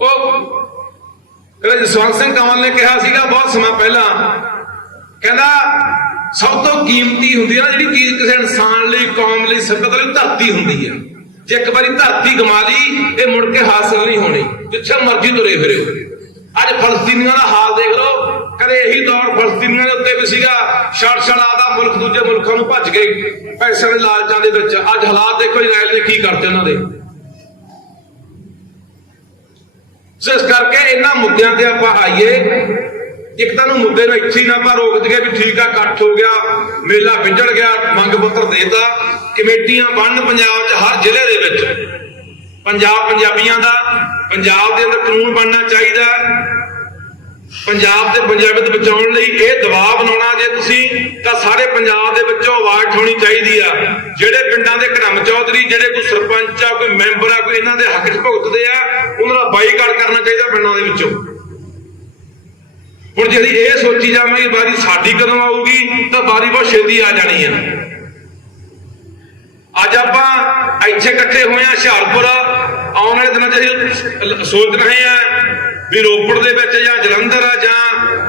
ਉਹ ਕਹਿੰਦਾ ਜਸਵੰਤ ਸਿੰਘ ਕੰਵਲ ਨੇ ਕਿਹਾ ਸੀਗਾ ਬਹੁਤ ਸਮਾਂ ਪਹਿਲਾਂ, ਕਹਿੰਦਾ ਸਭ ਤੋਂ ਕੀਮਤੀ ਹੁੰਦੀ ਹੈ ਨਾ ਜਿਹੜੀ ਚੀਜ਼ ਕਿਸੇ ਇਨਸਾਨ ਲਈ, ਕੌਮ ਲਈ, ਸੰਗਤ ਲਈ ਧਰਤੀ ਹੁੰਦੀ ਹੈ ਜੇ ਇੱਕ ਵਾਰੀ ਧਰਤੀ ਗਮਾ ਲਈ, ਇਹ ਮੁੜ ਕੇ ਹਾਸਲ ਨਹੀਂ ਹੋਣੀ। ਜਿੱਥੇ ਮਰਜ਼ੀ ਤੁਰੇ ਫਿਰੇ ਅੱਜ ਫਲਸਤੀਨੀਆਂ ਦਾ ਹਾਲ ਦੇਖ ਲਓ। ਕਦੇ ਇਹੀ ਦੌਰ ਫਲਸਤੀਨੀਆਂ ਦੇ ਉੱਤੇ ਵੀ ਸੀਗਾ। ਛੜ ਛੜ ਆਦਾ ਮੁਲਕ ਦੂਜੇ ਮੁਲਕਾਂ ਨੂੰ ਭੱਜ ਗਏ ਪੈਸੇ ਦੇ ਲਾਲਚਾਂ ਦੇ ਵਿੱਚ। ਅੱਜ ਹਾਲਾਤ ਦੇਖੋ ਇਜ਼ਰਾਈਲ ਨੇ ਕੀ ਕਰਤੇ ਉਹਨਾਂ ਦੇ। ਇਸ ਕਰਕੇ ਇਹਨਾਂ ਮੁੱਦਿਆਂ ਤੇ ਆਪਾਂ ਆਈਏ। ਇੱਕ ਤਾਂ ਨੂੰ ਮੁੱਦੇ ਨੂੰ ਇੱਥੇ ਹੀ ਨਾ ਆਪਾਂ ਰੋਕ ਦਈਏ ਵੀ ਠੀਕ ਆ, ਇਕੱਠ ਹੋ ਗਿਆ, ਮੇਲਾ ਵਿਝੜ ਗਿਆ, ਮੰਗ ਪੱਤਰ ਦੇਤਾ। ਕਮੇਟੀਆਂ ਬਣਨ ਪੰਜਾਬ 'ਚ ਹਰ ਜ਼ਿਲ੍ਹੇ ਦੇ ਵਿੱਚ। ਪੰਜਾਬ ਪੰਜਾਬੀਆਂ ਦਾ, ਪੰਜਾਬ ਦੇ ਅੰਦਰ ਕਾਨੂੰਨ ਬਣਨਾ ਚਾਹੀਦਾ ਪੰਜਾਬ ਦੇ ਪੰਜਾਬੀਅਤ ਬਚਾਉਣ ਲਈ ਇਹ ਦਬਾਅ ਬਣਾਉਣਾ ਜੇ ਤੁਸੀਂ, ਤਾਂ ਸਾਰੇ ਪੰਜਾਬ ਦੇ ਵਿੱਚੋਂ ਆਵਾਜ਼ ਹੋਣੀ ਚਾਹੀਦੀ ਆ। ਜਿਹੜੇ ਪਿੰਡਾਂ ਦੇ ਘਨਮ ਚੌਧਰੀ, ਜਿਹੜੇ ਕੋਈ ਸਰਪੰਚ ਆ, ਕੋਈ ਮੈਂਬਰ ਆ, ਕੋਈ ਇਹਨਾਂ ਦੇ ਹੱਕ 'ਚ ਭੁਗਤਦੇ ਆ, ਉਹਨਾਂ ਦਾ ਬਾਈਕਾਟ ਕਰਨਾ ਚਾਹੀਦਾ ਪਿੰਡਾਂ ਦੇ ਵਿੱਚੋਂ। ਹੁਣ ਜਿਹੜੀ ਇਹ ਸੋਚੀ ਜਾਵੇ ਵਾਰੀ ਸਾਡੀ ਕਦੋਂ ਆਊਗੀ, ਤਾਂ ਵਾਰੀ ਬਹੁਤ ਛੇਤੀ ਆ ਜਾਣੀ ਆ। ਅੱਜ ਆਪਾਂ ਇੱਥੇ ਇਕੱਠੇ ਹੋਏ ਆ ਹੁਸ਼ਿਆਰਪੁਰ, ਆਉਣ ਵਾਲੇ ਦਿਨਾਂ 'ਚ ਸੋਚ ਰਹੇ ਆ ਵੀ ਰੋਪੜ ਦੇ ਵਿੱਚ ਜਾਂ ਜਲੰਧਰ ਜਾਂ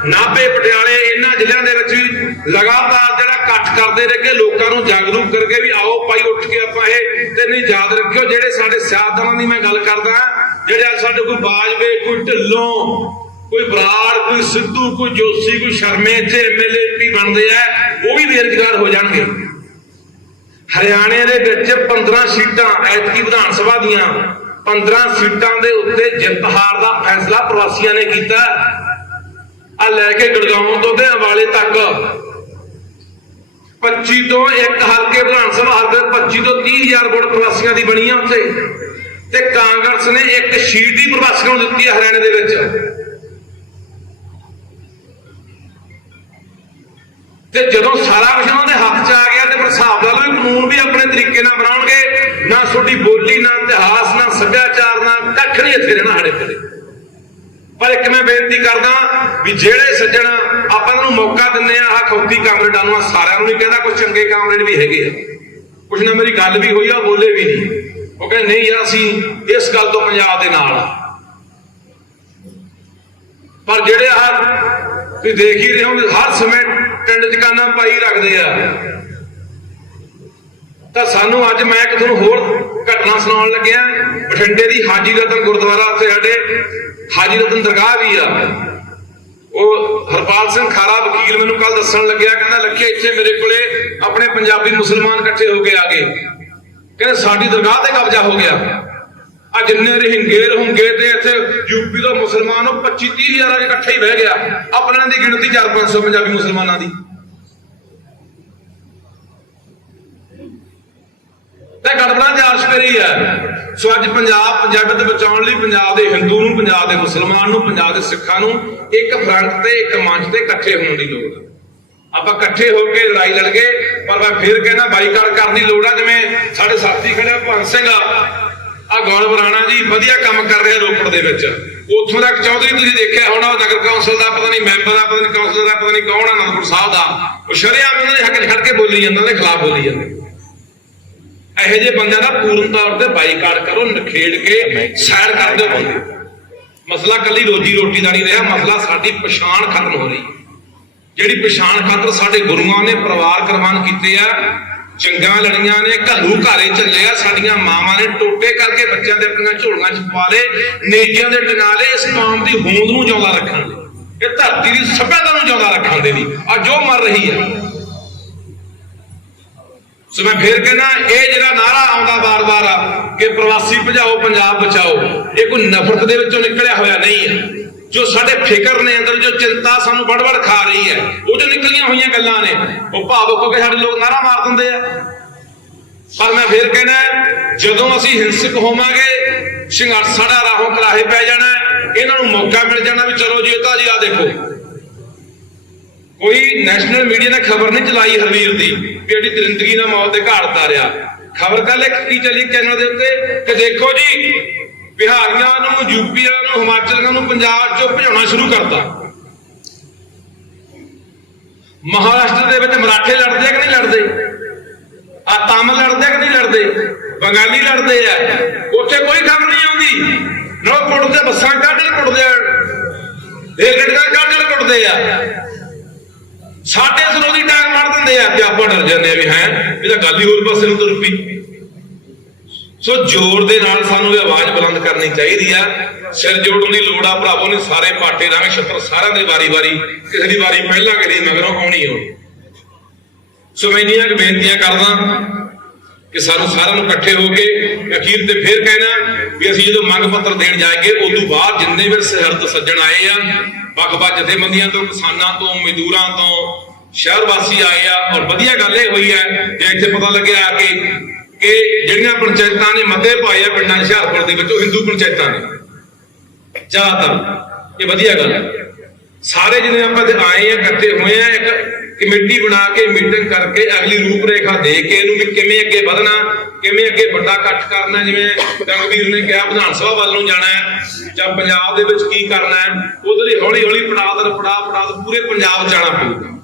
ਨਾਭੇ, ਪਟਿਆਲੇ, ਇਹਨਾਂ ਜ਼ਿਲ੍ਹਿਆਂ ਦੇ ਵਿੱਚ ਵੀ ਲਗਾਤਾਰ ਜਿਹੜਾ ਇਕੱਠ ਕਰਦੇ ਰਹੇ ਕਿ ਲੋਕਾਂ ਨੂੰ ਜਾਗਰੂਕ ਕਰਕੇ ਵੀ ਆਓ, ਭਾਈ ਉੱਠ ਕੇ ਆਪਾਂ ਇਹ ਤੇ ਨਹੀਂ ਯਾਦ ਰੱਖਿਓ, ਜਿਹੜੇ ਸਾਡੇ ਸਿਆਸਤਦਾਨਾਂ ਦੀ ਮੈਂ ਗੱਲ ਕਰਦਾ, ਜਿਹੜੇ ਅੱਜ ਸਾਡੇ ਕੋਈ ਬਾਜਵੇ ਕੋਈ ਢਿੱਲੋਂ ਕੋਈ ਬਰਾੜ, ਕੋਈ ਸਿੱਧੂ, ਕੋਈ ਜੋਸ਼ੀ, ਕੋਈ ਸ਼ਰਮੇ ਇੱਥੇ ਐਮਐਲਏ ਵੀ ਬਣਦੇ ਆ, ਉਹ ਵੀ ਬੇਰੁਜ਼ਗਾਰ ਹੋ ਜਾਣਗੇ। ਹਰਿਆਣੇ ਦੇ ਵਿੱਚ 15 ਸੀਟਾਂ ਐਤਕੀ ਵਿਧਾਨ ਸਭਾ ਦੀਆਂ 15 ਸੀਟਾਂ ਦੇ ਉੱਤੇ ਜਿੱਤ ਹਾਰ ਦਾ ਫੈਸਲਾ ਪ੍ਰਵਾਸੀਆਂ ਨੇ ਕੀਤਾ। ਆ ਲੈ ਕੇ ਗੜਗਾਉਂ ਤੋਂ ਤੇ ਅੰਬਾਲੇ ਤੱਕ। 25 ਤੋਂ ਇੱਕ ਹਲਕੇ ਵਿਧਾਨ ਸਭਾ ਹਲਕੇ 25 ਤੋਂ 30 ਹਜ਼ਾਰ ਵੋਟ ਪ੍ਰਵਾਸੀਆਂ ਦੀ ਬਣੀ ਆ ਉੱਥੇ। ਤੇ ਕਾਂਗਰਸ ਨੇ ਇੱਕ ਸੀਟ ਹੀ ਪ੍ਰਵਾਸੀਆਂ ਨੂੰ ਦਿੱਤੀ ਹੈ ਹਰਿਆਣੇ ਦੇ ਵਿੱਚ। ਤੇ ਜਦੋਂ ਸਾਰਾ ਕੁਝ ਉਹਨਾਂ ਦੇ ਹੱਥ 'ਚ ਆ ਗਿਆ ਤੇ ਫਿਰ ਹਿਸਾਬ ਲਾ ਲਓ ਕਾਨੂੰਨ ਵੀ ਆਪਣੇ ਤਰੀਕੇ ਨਾਲ ਬਣਾਉਣਗੇ। ਨਾ ਤੁਹਾਡੀ ਬੋਲੀ, ਨਾ ਇਤਿਹਾਸ, ਨਾ ਸੱਭਿਆਚਾਰ, ਨਾ ਕੱਖ ਨਹੀਂ ਇੱਥੇ ਰਹਿਣਾ ਸਾਡੇ ਕੋਲੇ। ਪਰ ਇੱਕ ਮੈਂ ਬੇਨਤੀ ਕਰਦਾ ਵੀ ਜਿਹੜੇ ਸੱਜਣ ਆਪਾਂ ਨੂੰ ਮੌਕਾ ਦਿੰਦੇ ਆ, ਆਹ ਖੌਤੀ ਕਾਮਰੇਡਾਂ ਨੂੰ ਸਾਰਿਆਂ ਨੂੰ ਨਹੀਂ ਕਹਿੰਦਾ ਕੁਝ ਚੰਗੇ ਕਾਮਰੇਡ ਵੀ ਹੈਗੇ ਆ। ਕੁਝ ਨਾ ਮੇਰੀ ਗੱਲ ਵੀ ਹੋਈ ਆ ਬੋਲੇ ਵੀ ਨਹੀਂ। ਉਹ ਕਹਿੰਦੇ, ਨਹੀਂ ਯਾਰ, ਅਸੀਂ ਇਸ ਗੱਲ ਤੋਂ ਪੰਜਾਬ ਦੇ ਨਾਲ ਆ। ਪਰ ਜਿਹੜੇ ਆ ਤੁਸੀਂ ਦੇਖ ਹੀ ਰਹੇ ਹੋ ਹਰ ਸਮੇਂ ਟਿੰਡ ਚਕਾਨਾ ਪਾਈ ਰੱਖਦੇ ਆ। ਤਾਂ ਸਾਨੂੰ ਅੱਜ ਮੈਂ ਇੱਕ ਤੁਹਾਨੂੰ ਹੋਰ ਘਟਨਾ ਸੁਣਾਉਣ ਲੱਗਿਆ। ਬਠਿੰਡੇ ਦੀ ਹਾਜੀ ਰਤਨ ਗੁਰਦੁਆਰਾ ਉੱਥੇ ਸਾਡੇ ਹਾਜੀ ਰਤਨ ਦਰਗਾਹ ਵੀ ਆ। ਉਹ ਹਰਪਾਲ ਸਿੰਘ ਖਾਰਾ ਵਕੀਲ ਮੈਨੂੰ ਕੱਲ ਦੱਸਣ ਲੱਗਿਆ, ਕਹਿੰਦਾ ਲੱਖੇ ਇੱਥੇ ਮੇਰੇ ਕੋਲੇ ਆਪਣੇ ਪੰਜਾਬੀ ਮੁਸਲਮਾਨ ਇਕੱਠੇ ਹੋ ਕੇ ਆ ਗਏ। ਕਹਿੰਦੇ, ਸਾਡੀ ਦਰਗਾਹ ਤੇ ਕਬਜ਼ਾ ਹੋ ਗਿਆ। ਆ ਜਿੰਨੇ ਰਹਿੰਗੇ ਰਹੂੰਗੇ ਤੇ ਇੱਥੇ ਯੂਪੀ ਤੋਂ ਮੁਸਲਮਾਨ ਉਹ 25 30 ਹਜ਼ਾਰਾਂ ਇਕੱਠੇ ਹੀ ਬਹਿ ਗਿਆ। ਆਪਣਿਆਂ ਦੀ ਗਿਣਤੀ 4 500 ਪੰਜਾਬੀ ਮੁਸਲਮਾਨਾਂ ਦੀ। ਤੇ ਗੜਬੜਾਂ ਦੇ ਆਸ਼ਕਰੀ ਹੈ। ਸੋ ਅੱਜ ਪੰਜਾਬ ਪੰਜਾਬੀਅਤ ਬਚਾਉਣ ਲਈ ਪੰਜਾਬ ਦੇ ਹਿੰਦੂ ਨੂੰ, ਪੰਜਾਬ ਦੇ ਮੁਸਲਮਾਨ ਨੂੰ, ਪੰਜਾਬ ਦੇ ਸਿੱਖਾਂ ਨੂੰ ਇੱਕ ਫਰੰਟ ਤੇ, ਇੱਕ ਮੰਚ ਤੇ ਇਕੱਠੇ ਹੋਣ ਦੀ ਲੋੜ। ਹੈ ਆਪਾਂ ਇਕੱਠੇ ਹੋ ਕੇ ਲੜਾਈ ਲੜ ਗਏ, ਪਰ ਮੈਂ ਫਿਰ ਕਹਿੰਦਾ ਬਾਈਕਾਟ ਕਰਨ ਦੀ ਲੋੜ ਆ, ਜਿਵੇਂ ਸਾਡੇ ਸਾਥੀ ਖੜਿਆ ਭੰਨ ਸਿੰਘ ਆ ਗੌਰਵ ਰਾਣਾ ਜੀ ਵਧੀਆ ਕੰਮ ਕਰ ਰਿਹਾ ਰੋਪੜ ਦੇ ਵਿੱਚ। ਉੱਥੋਂ ਦਾ ਚੌਧਰੀ ਤੁਸੀਂ ਦੇਖਿਆ ਹੋਣਾ, ਉਹ ਨਗਰ ਕੌਂਸਲ ਦਾ, ਪਤਾ ਨਹੀਂ ਮੈਂਬਰ ਦਾ, ਪਤਾ ਨਹੀਂ ਕੌਂਸਲਰ ਦਾ, ਪਤਾ ਨਹੀਂ ਕੌਣ ਆ ਅਨੰਦਪੁਰ ਸਾਹਿਬ ਦਾ। ਉਹ ਸ਼ਰਿਆਮ ਉਹਨਾਂ ਦੇ ਹੱਕ 'ਚ ਖੜ ਕੇ ਬੋਲੀ ਜਾਂਦਾ, ਉਹਦੇ ਖਿਲਾਫ ਬੋਲੀ ਜਾਂਦਾ। ਇਹੋ ਜਿਹੇ ਬੰਦਿਆਂ ਦਾ ਪੂਰਨ ਤੌਰ ਤੇ ਬਾਈਕਾਟ ਕਰੋ, ਨਖੇੜ ਕੇ ਸਾਈਡ ਕਰ ਦਿਓ ਬੰਦੇ। ਮਸਲਾ ਕੱਲੀ ਰੋਜੀ ਰੋਟੀ ਦਾ ਨਹੀਂ ਰਿਹਾ, ਮਸਲਾ ਸਾਡੀ ਪਛਾਣ ਖਤਮ ਹੋ ਰਹੀ। ਜਿਹੜੀ ਪਛਾਣ ਖਾਤਰ ਸਾਡੇ ਗੁਰੂਆਂ ਨੇ ਪਰਿਵਾਰ ਕੁਰਬਾਨ ਕੀਤੇ ਆ ਚੰਗਾ ਲੜੀਆਂ ਨੇ, ਘੱਲੂ ਘਾਰੇ ਚੱਲਿਆ ਸਾਡੀਆਂ ਮਾਵਾਂ ਨੇ ਟੋਟੇ ਕਰਕੇ ਬੱਚਿਆਂ ਦੇ ਆਪਣੀਆਂ ਝੋਲੀਆਂ ਚ ਪਾ ਲਏ, ਨੇਜਿਆਂ ਦੇ ਟੰਗਾ ਲਏ, ਇਸ ਕੌਮ ਦੀ ਹੋਂਦ ਨੂੰ ਜਿਉਂਦਾ ਰੱਖਣ ਲਈ। ਇਹ ਧਰਤੀ ਦੀ ਸਭਿਅਤਾ ਨੂੰ ਜਿਉਂਦਾ ਰੱਖਣ ਦੇ ਲਈ। ਆ ਜੋ ਮਰ ਰਹੀ ਹੈ ਸੋ ਮੈਂ ਫੇਰ ਕਹਿੰਦਾ, ਇਹ ਜਿਹੜਾ ਨਾਰਾ ਆਉਂਦਾ ਬਾਰ-ਬਾਰ ਆ, ਕਿ ਪ੍ਰਵਾਸੀ ਭਜਾਓ, ਪੰਜਾਬ ਬਚਾਓ, ਇਹ ਕੋਈ ਨਫ਼ਰਤ ਦੇ ਵਿੱਚੋਂ ਨਿਕਲਿਆ ਹੋਇਆ ਨਹੀਂ ਹੈ ਜੋ ਸਾਡੇ ਫਿਕਰ ਨੇ ਅੰਦਰ, ਜੋ ਚਿੰਤਾ ਸਾਨੂੰ ਵੜ-ਵੜ ਖਾ ਰਹੀ ਹੈ, ਉਹ ਜੋ ਨਿਕਲੀਆਂ ਹੋਈਆਂ ਗੱਲਾਂ ਨੇ, ਉਹ ਭਾਵੁਕ ਹੋ ਕੇ ਸਾਡੇ ਲੋਕ ਨਾਰਾ ਮਾਰ ਦਿੰਦੇ ਆ। ਪਰ ਮੈਂ ਫੇਰ ਕਹਿੰਦਾ ਜਦੋਂ ਅਸੀਂ ਹਿੰਸਕ ਹੋਵਾਂਗੇ, ਸੰਘਰਸ਼ ਸਾਡਾ ਰਾਹੋਂ ਕਰਾਹੇ ਪੈ ਜਾਣਾ ਇਹਨਾਂ ਨੂੰ ਮੌਕਾ ਮਿਲ ਜਾਣਾ ਵੀ ਚਲੋ ਜੀ, ਇਹ ਤਾਂ ਜੀ ਆ ਦੇਖੋ। ਕੋਈ ਨੈਸ਼ਨਲ ਮੀਡੀਆ ਨੇ ਖਬਰ ਨਹੀਂ ਚਲਾਈ ਹਰਵੀਰ ਦੀ, ਵੀ ਇਹਦੀ ਦਰਿੰਦਗੀ ਨਾਲ ਮੌਤ ਦੇ ਘਾਟ ਤਾਰਿਆ ਖਬਰ ਕੱਲ ਇੱਕ ਕੀ ਚਲੀ ਚੈਨਲ ਦੇ ਉੱਤੇ, ਕਿ ਦੇਖੋ ਜੀ ਬਿਹਾਰੀਆਂ ਨੂੰ, ਯੂਪੀਆਂ ਨੂੰ, ਹਿਮਾਚਲੀਆਂ ਨੂੰ ਪੰਜਾਬ ਚੋਂ ਭਜਾਉਣਾ ਸ਼ੁਰੂ ਕਰਤਾ। ਮਹਾਰਾਸ਼ਟਰ ਦੇ ਵਿੱਚ ਮਰਾਠੇ ਲੜਦੇ ਆ ਕਿ ਨਹੀਂ ਲੜਦੇ? ਆ ਤਾਮਿਲ ਲੜਦੇ ਆ ਕਿ ਨਹੀਂ ਲੜਦੇ? ਬੰਗਾਲੀ ਲੜਦੇ ਆ। ਉੱਥੇ ਕੋਈ ਖਬਰ ਨਹੀਂ ਆਉਂਦੀ। ਨਾ ਕੁੱਟਦੇ, ਬੱਸਾਂ ਕੱਢ ਕੇ ਕੁੱਟਦੇ ਆ। ਰੇਲ ਗੱਡੀਆਂ ਕੱਢ ਕੇ ਕੁੱਟਦੇ ਆ। ਸਾਡੇ ਸਰੋਂ ਦੀ ਟਾਂਗ ਮਾਰ ਦਿੰਦੇ ਆ। ਤੇ ਆਪਾਂ ਡਰ ਜਾਂਦੇ ਆ ਵੀ ਹੈ, ਇਹ ਤਾਂ ਗੱਲ ਹੀ ਹੋਰ ਪਾਸੇ ਨੂੰ ਤੁਰ ਪਈ। ਸੋ ਜ਼ੋਰ ਦੇ ਨਾਲ ਸਾਨੂੰ ਇਹ ਆਵਾਜ਼ ਬੁਲੰਦ ਕਰਨੀ ਚਾਹੀਦੀ ਆ। ਸਿਰ ਜੋੜਨ ਦੀ ਲੋੜ ਆ, ਭਰਾਵੋ ਨੇ ਸਾਰੇ ਪਾਟੇ ਰੰਗ ਛੱਤਰ ਸਾਰਿਆਂ ਦੇ ਵਾਰੀ-ਵਾਰੀ ਕਿਸੇ ਦੀ ਵਾਰੀ ਪਹਿਲਾਂ ਕਿਸੇ ਦੀ ਮਗਰੋਂ ਆਉਣੀ ਹੋ ਸੋ ਮੈਂ ਇੰਨੀਆਂ ਬੇਨਤੀਆਂ ਕਰਦਾ ਕਿ ਸਾਨੂੰ ਸਾਰਿਆਂ ਨੂੰ ਇਕੱਠੇ ਹੋ ਕੇ ਅਖੀਰ ਤੇ ਫੇਰ ਕਹਿਣਾ ਵੀ ਅਸੀਂ ਜਦੋਂ ਮੰਗ ਪੱਤਰ ਦੇਣ ਜਾਏਗੇ ਉਸ ਤੋਂ ਬਾਅਦ ਜਿੰਨੇ ਵੀ ਸਿਹਰਤ ਸੱਜਣ ਆਏ ਆ, ਵੱਖ-ਵੱਖ ਜਥੇਬੰਦੀਆਂ ਤੋਂ, ਕਿਸਾਨਾਂ ਤੋਂ, ਮਜ਼ਦੂਰਾਂ ਤੋਂ, ਸ਼ਹਿਰ ਵਾਸੀ ਆਏ ਆ, ਔਰ ਵਧੀਆ ਗੱਲ ਇਹ ਹੋਈ ਹੈ, ਜੇ ਇੱਥੇ ਪਤਾ ਲੱਗਿਆ ਕਿ ਕਿ ਜਿਹੜੀਆਂ ਪੰਚਾਇਤਾਂ ਨੇ ਮਤੇ ਪਾਏ ਆ ਪਿੰਡਾਂ ਹੁਸ਼ਿਆਰਪੁਰ ਦੇ ਵਿੱਚ, ਉਹ ਹਿੰਦੂ ਪੰਚਾਇਤਾਂ ਨੇ। ਜ਼ਿਆਦਾਤਰ। ਇਹ ਵਧੀਆ ਗੱਲ ਹੈ। ਸਾਰੇ ਜਿਹਨੇ ਆਪਾਂ ਆਏ ਆ, ਇਕੱਠੇ ਹੋਏ ਆ, ਇੱਕ ਕਮੇਟੀ ਬਣਾ ਕੇ ਮੀਟਿੰਗ ਕਰਕੇ ਅਗਲੀ ਰੂਪ ਰੇਖਾ ਦੇ ਕੇ ਇਹਨੂੰ ਵੀ ਕਿਵੇਂ ਅੱਗੇ ਵਧਣਾ, ਕਿਵੇਂ ਅੱਗੇ ਵੱਡਾ ਇਕੱਠ ਕਰਨਾ, ਜਿਵੇਂ ਰੰਗਵੀਰ ਨੇ ਕਿਹਾ ਵਿਧਾਨ ਸਭਾ ਵੱਲ ਨੂੰ ਜਾਣਾ ਹੈ, ਜਾਂ ਪੰਜਾਬ ਦੇ ਵਿੱਚ ਕੀ ਕਰਨਾ ਹੈ, ਉਹਦੇ ਲਈ ਹੌਲੀ ਹੌਲੀ ਪੜਾਅ ਦਰ ਪੜਾਅ ਪੜਾਅ ਪੂਰੇ ਪੰਜਾਬ ਜਾਣਾ ਪਊਗਾ।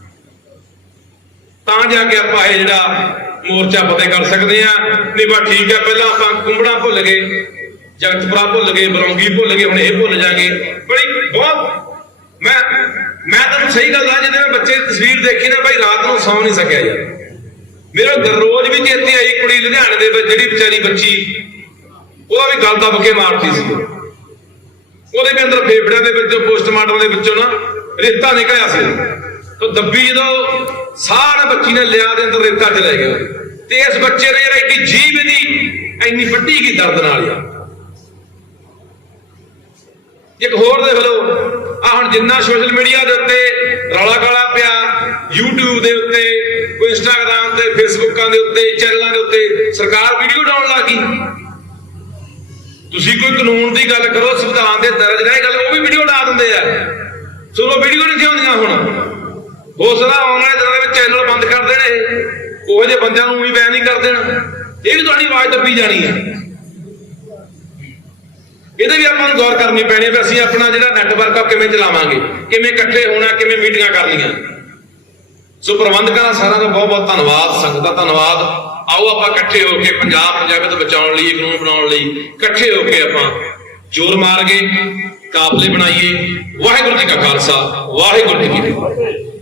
ਤਾਂ ਜਾ ਕੇ ਆਪਾਂ ਇਹ ਜਿਹੜਾ ਮੋਰਚਾ ਫਤਿਹ ਕਰ ਸਕਦੇ ਆ ਨਹੀਂ ਬਾ ਠੀਕ ਹੈ, ਪਹਿਲਾਂ ਆਪਾਂ ਕੁੰਬੜਾ ਭੁੱਲ ਗਏ, ਜਗਤਪੁਰਾ ਭੁੱਲ ਗਏ, ਬਰੌਂਗੀ ਭੁੱਲ ਗਏ, ਹੁਣ ਇਹ ਭੁੱਲ ਜਾਗੇ। ਬੜੀ ਬਹੁਤ ਮੈਂ ਮੈਂ ਤੁਹਾਨੂੰ ਸਹੀ ਗੱਲ ਆ ਜਦੋਂ ਮੈਂ ਬੱਚੇ ਦੀ ਤਸਵੀਰ ਦੇਖੀ ਨਾ ਭਾਈ ਰਾਤ ਨੂੰ ਸੌਂ ਨਹੀਂ ਸਕਿਆ ਯਾਰ। ਮੇਰੇ ਦਰਰੋਜ਼ ਵੀ ਚੇਤੇ ਆਈ ਕੁੜੀ ਲੁਧਿਆਣੇ ਦੇ ਵਿੱਚ, ਜਿਹੜੀ ਵਿਚਾਰੀ ਬੱਚੀ ਉਹ ਵੀ ਗੱਲ ਦੱਬ ਕੇ ਮਾਰਤੀ ਸੀ। ਉਹਦੇ ਵੀ ਅੰਦਰ ਫੇਫੜਿਆਂ ਦੇ ਵਿੱਚੋਂ, ਪੋਸਟਮਾਰਟਮ ਦੇ ਵਿੱਚੋਂ ਨਾ ਰੇਤਾ ਨਿਕਲਿਆ ਸੀ। ਤਾਂ ਦੱਬੀ ਜਦੋਂ ਸਾਰਾ ਬੱਚੀ ਨੇ ਲਿਆ ਦੇ ਅੰਦਰ ਰੇਤਾ ਚ ਲੈ ਗਿਆ ਤੇ ਇਸ ਬੱਚੇ ਨੇ ਜਿਹੜਾ ਏਡੀ ਜੀਭ ਦੀ ਇੰਨੀ ਵੱਡੀ ਕੀ ਦਰਦ ਨਾਲ ਯਾਰ ਇੱਕ ਹੋਰ ਦੇਖ ਲਓ ਆ ਹੁਣ ਜਿੰਨਾ ਸੋਸ਼ਲ ਮੀਡੀਆ ਦੇ ਉੱਤੇ ਰੌਲਾ ਗਾਲਾ ਪਿਆ, YouTube ਦੇ ਉੱਤੇ, ਕੋਈ Instagram ਤੇ Facebooਕਾਂ ਦੇ ਉੱਤੇ ਚੈਨਲਾਂ ਦੇ ਉੱਤੇ, ਸਰਕਾਰ ਵੀਡੀਓ ਡਾਉਣ ਲੱਗੀ। ਤੁਸੀਂ ਕੋਈ ਕਾਨੂੰਨ ਦੀ ਗੱਲ ਕਰੋ, ਸੰਵਿਧਾਨ ਦੇ ਦਰਜ ਰਹਿ ਗੱਲ ਉਹ ਵੀ ਵੀਡੀਓ ਡਾ ਦਿੰਦੇ ਆ। ਸੋ ਉਹ ਵੀਡੀਓ ਨਹੀਂ ਜਿਉਂਦੀਆਂ ਹੁਣ। ਹੋ ਸਕਦਾ ਆਉਣ ਦਿਨਾਂ ਦੇ ਵਿੱਚ ਚੈਨਲ ਬੰਦ ਕਰ ਦੇਣੇ। ਉਹ ਜਿਹੇ ਬੰਦਿਆਂ ਨੂੰ ਵੀ ਬੈਨ ਨਹੀਂ ਕਰ ਦੇਣਾ। ਇਹ ਵੀ ਤੁਹਾਡੀ ਆਵਾਜ਼ ਦੱਬੀ ਜਾਣੀ ਹੈ। ਇਹਦੇ ਵੀ ਆਪਾਂ ਨੂੰ ਗੌਰ ਕਰਨੀ ਪੈਣੀ ਹੈ ਵੀ ਅਸੀਂ ਆਪਣਾ ਜਿਹੜਾ ਨੈਟਵਰਕ ਆ ਕਿਵੇਂ ਚਲਾਵਾਂਗੇ, ਕਿਵੇਂ ਇਕੱਠੇ ਹੋਣਾ, ਕਿਵੇਂ ਮੀਟਿੰਗਾਂ ਕਰਨੀਆਂ। ਸੋ ਪ੍ਰਬੰਧਕਾਂ ਦਾ ਸਾਰਿਆਂ ਦਾ ਬਹੁਤ ਬਹੁਤ ਧੰਨਵਾਦ, ਸੰਗਤ ਦਾ ਧੰਨਵਾਦ। ਆਓ ਆਪਾਂ ਇਕੱਠੇ ਹੋ ਕੇ ਪੰਜਾਬ ਪੰਜਾਬੀਅਤ ਬਚਾਉਣ ਲਈ, ਕਾਨੂੰਨ ਬਣਾਉਣ ਲਈ ਇਕੱਠੇ ਹੋ ਕੇ ਆਪਾਂ ਜੋਰ ਮਾਰ ਕੇ ਕਾਫਲੇ ਬਣਾਈਏ। ਵਾਹਿਗੁਰੂ ਜੀ ਕਾ ਖਾਲਸਾ, ਵਾਹਿਗੁਰੂ ਜੀ ਕੀ ਫਤਿਹ।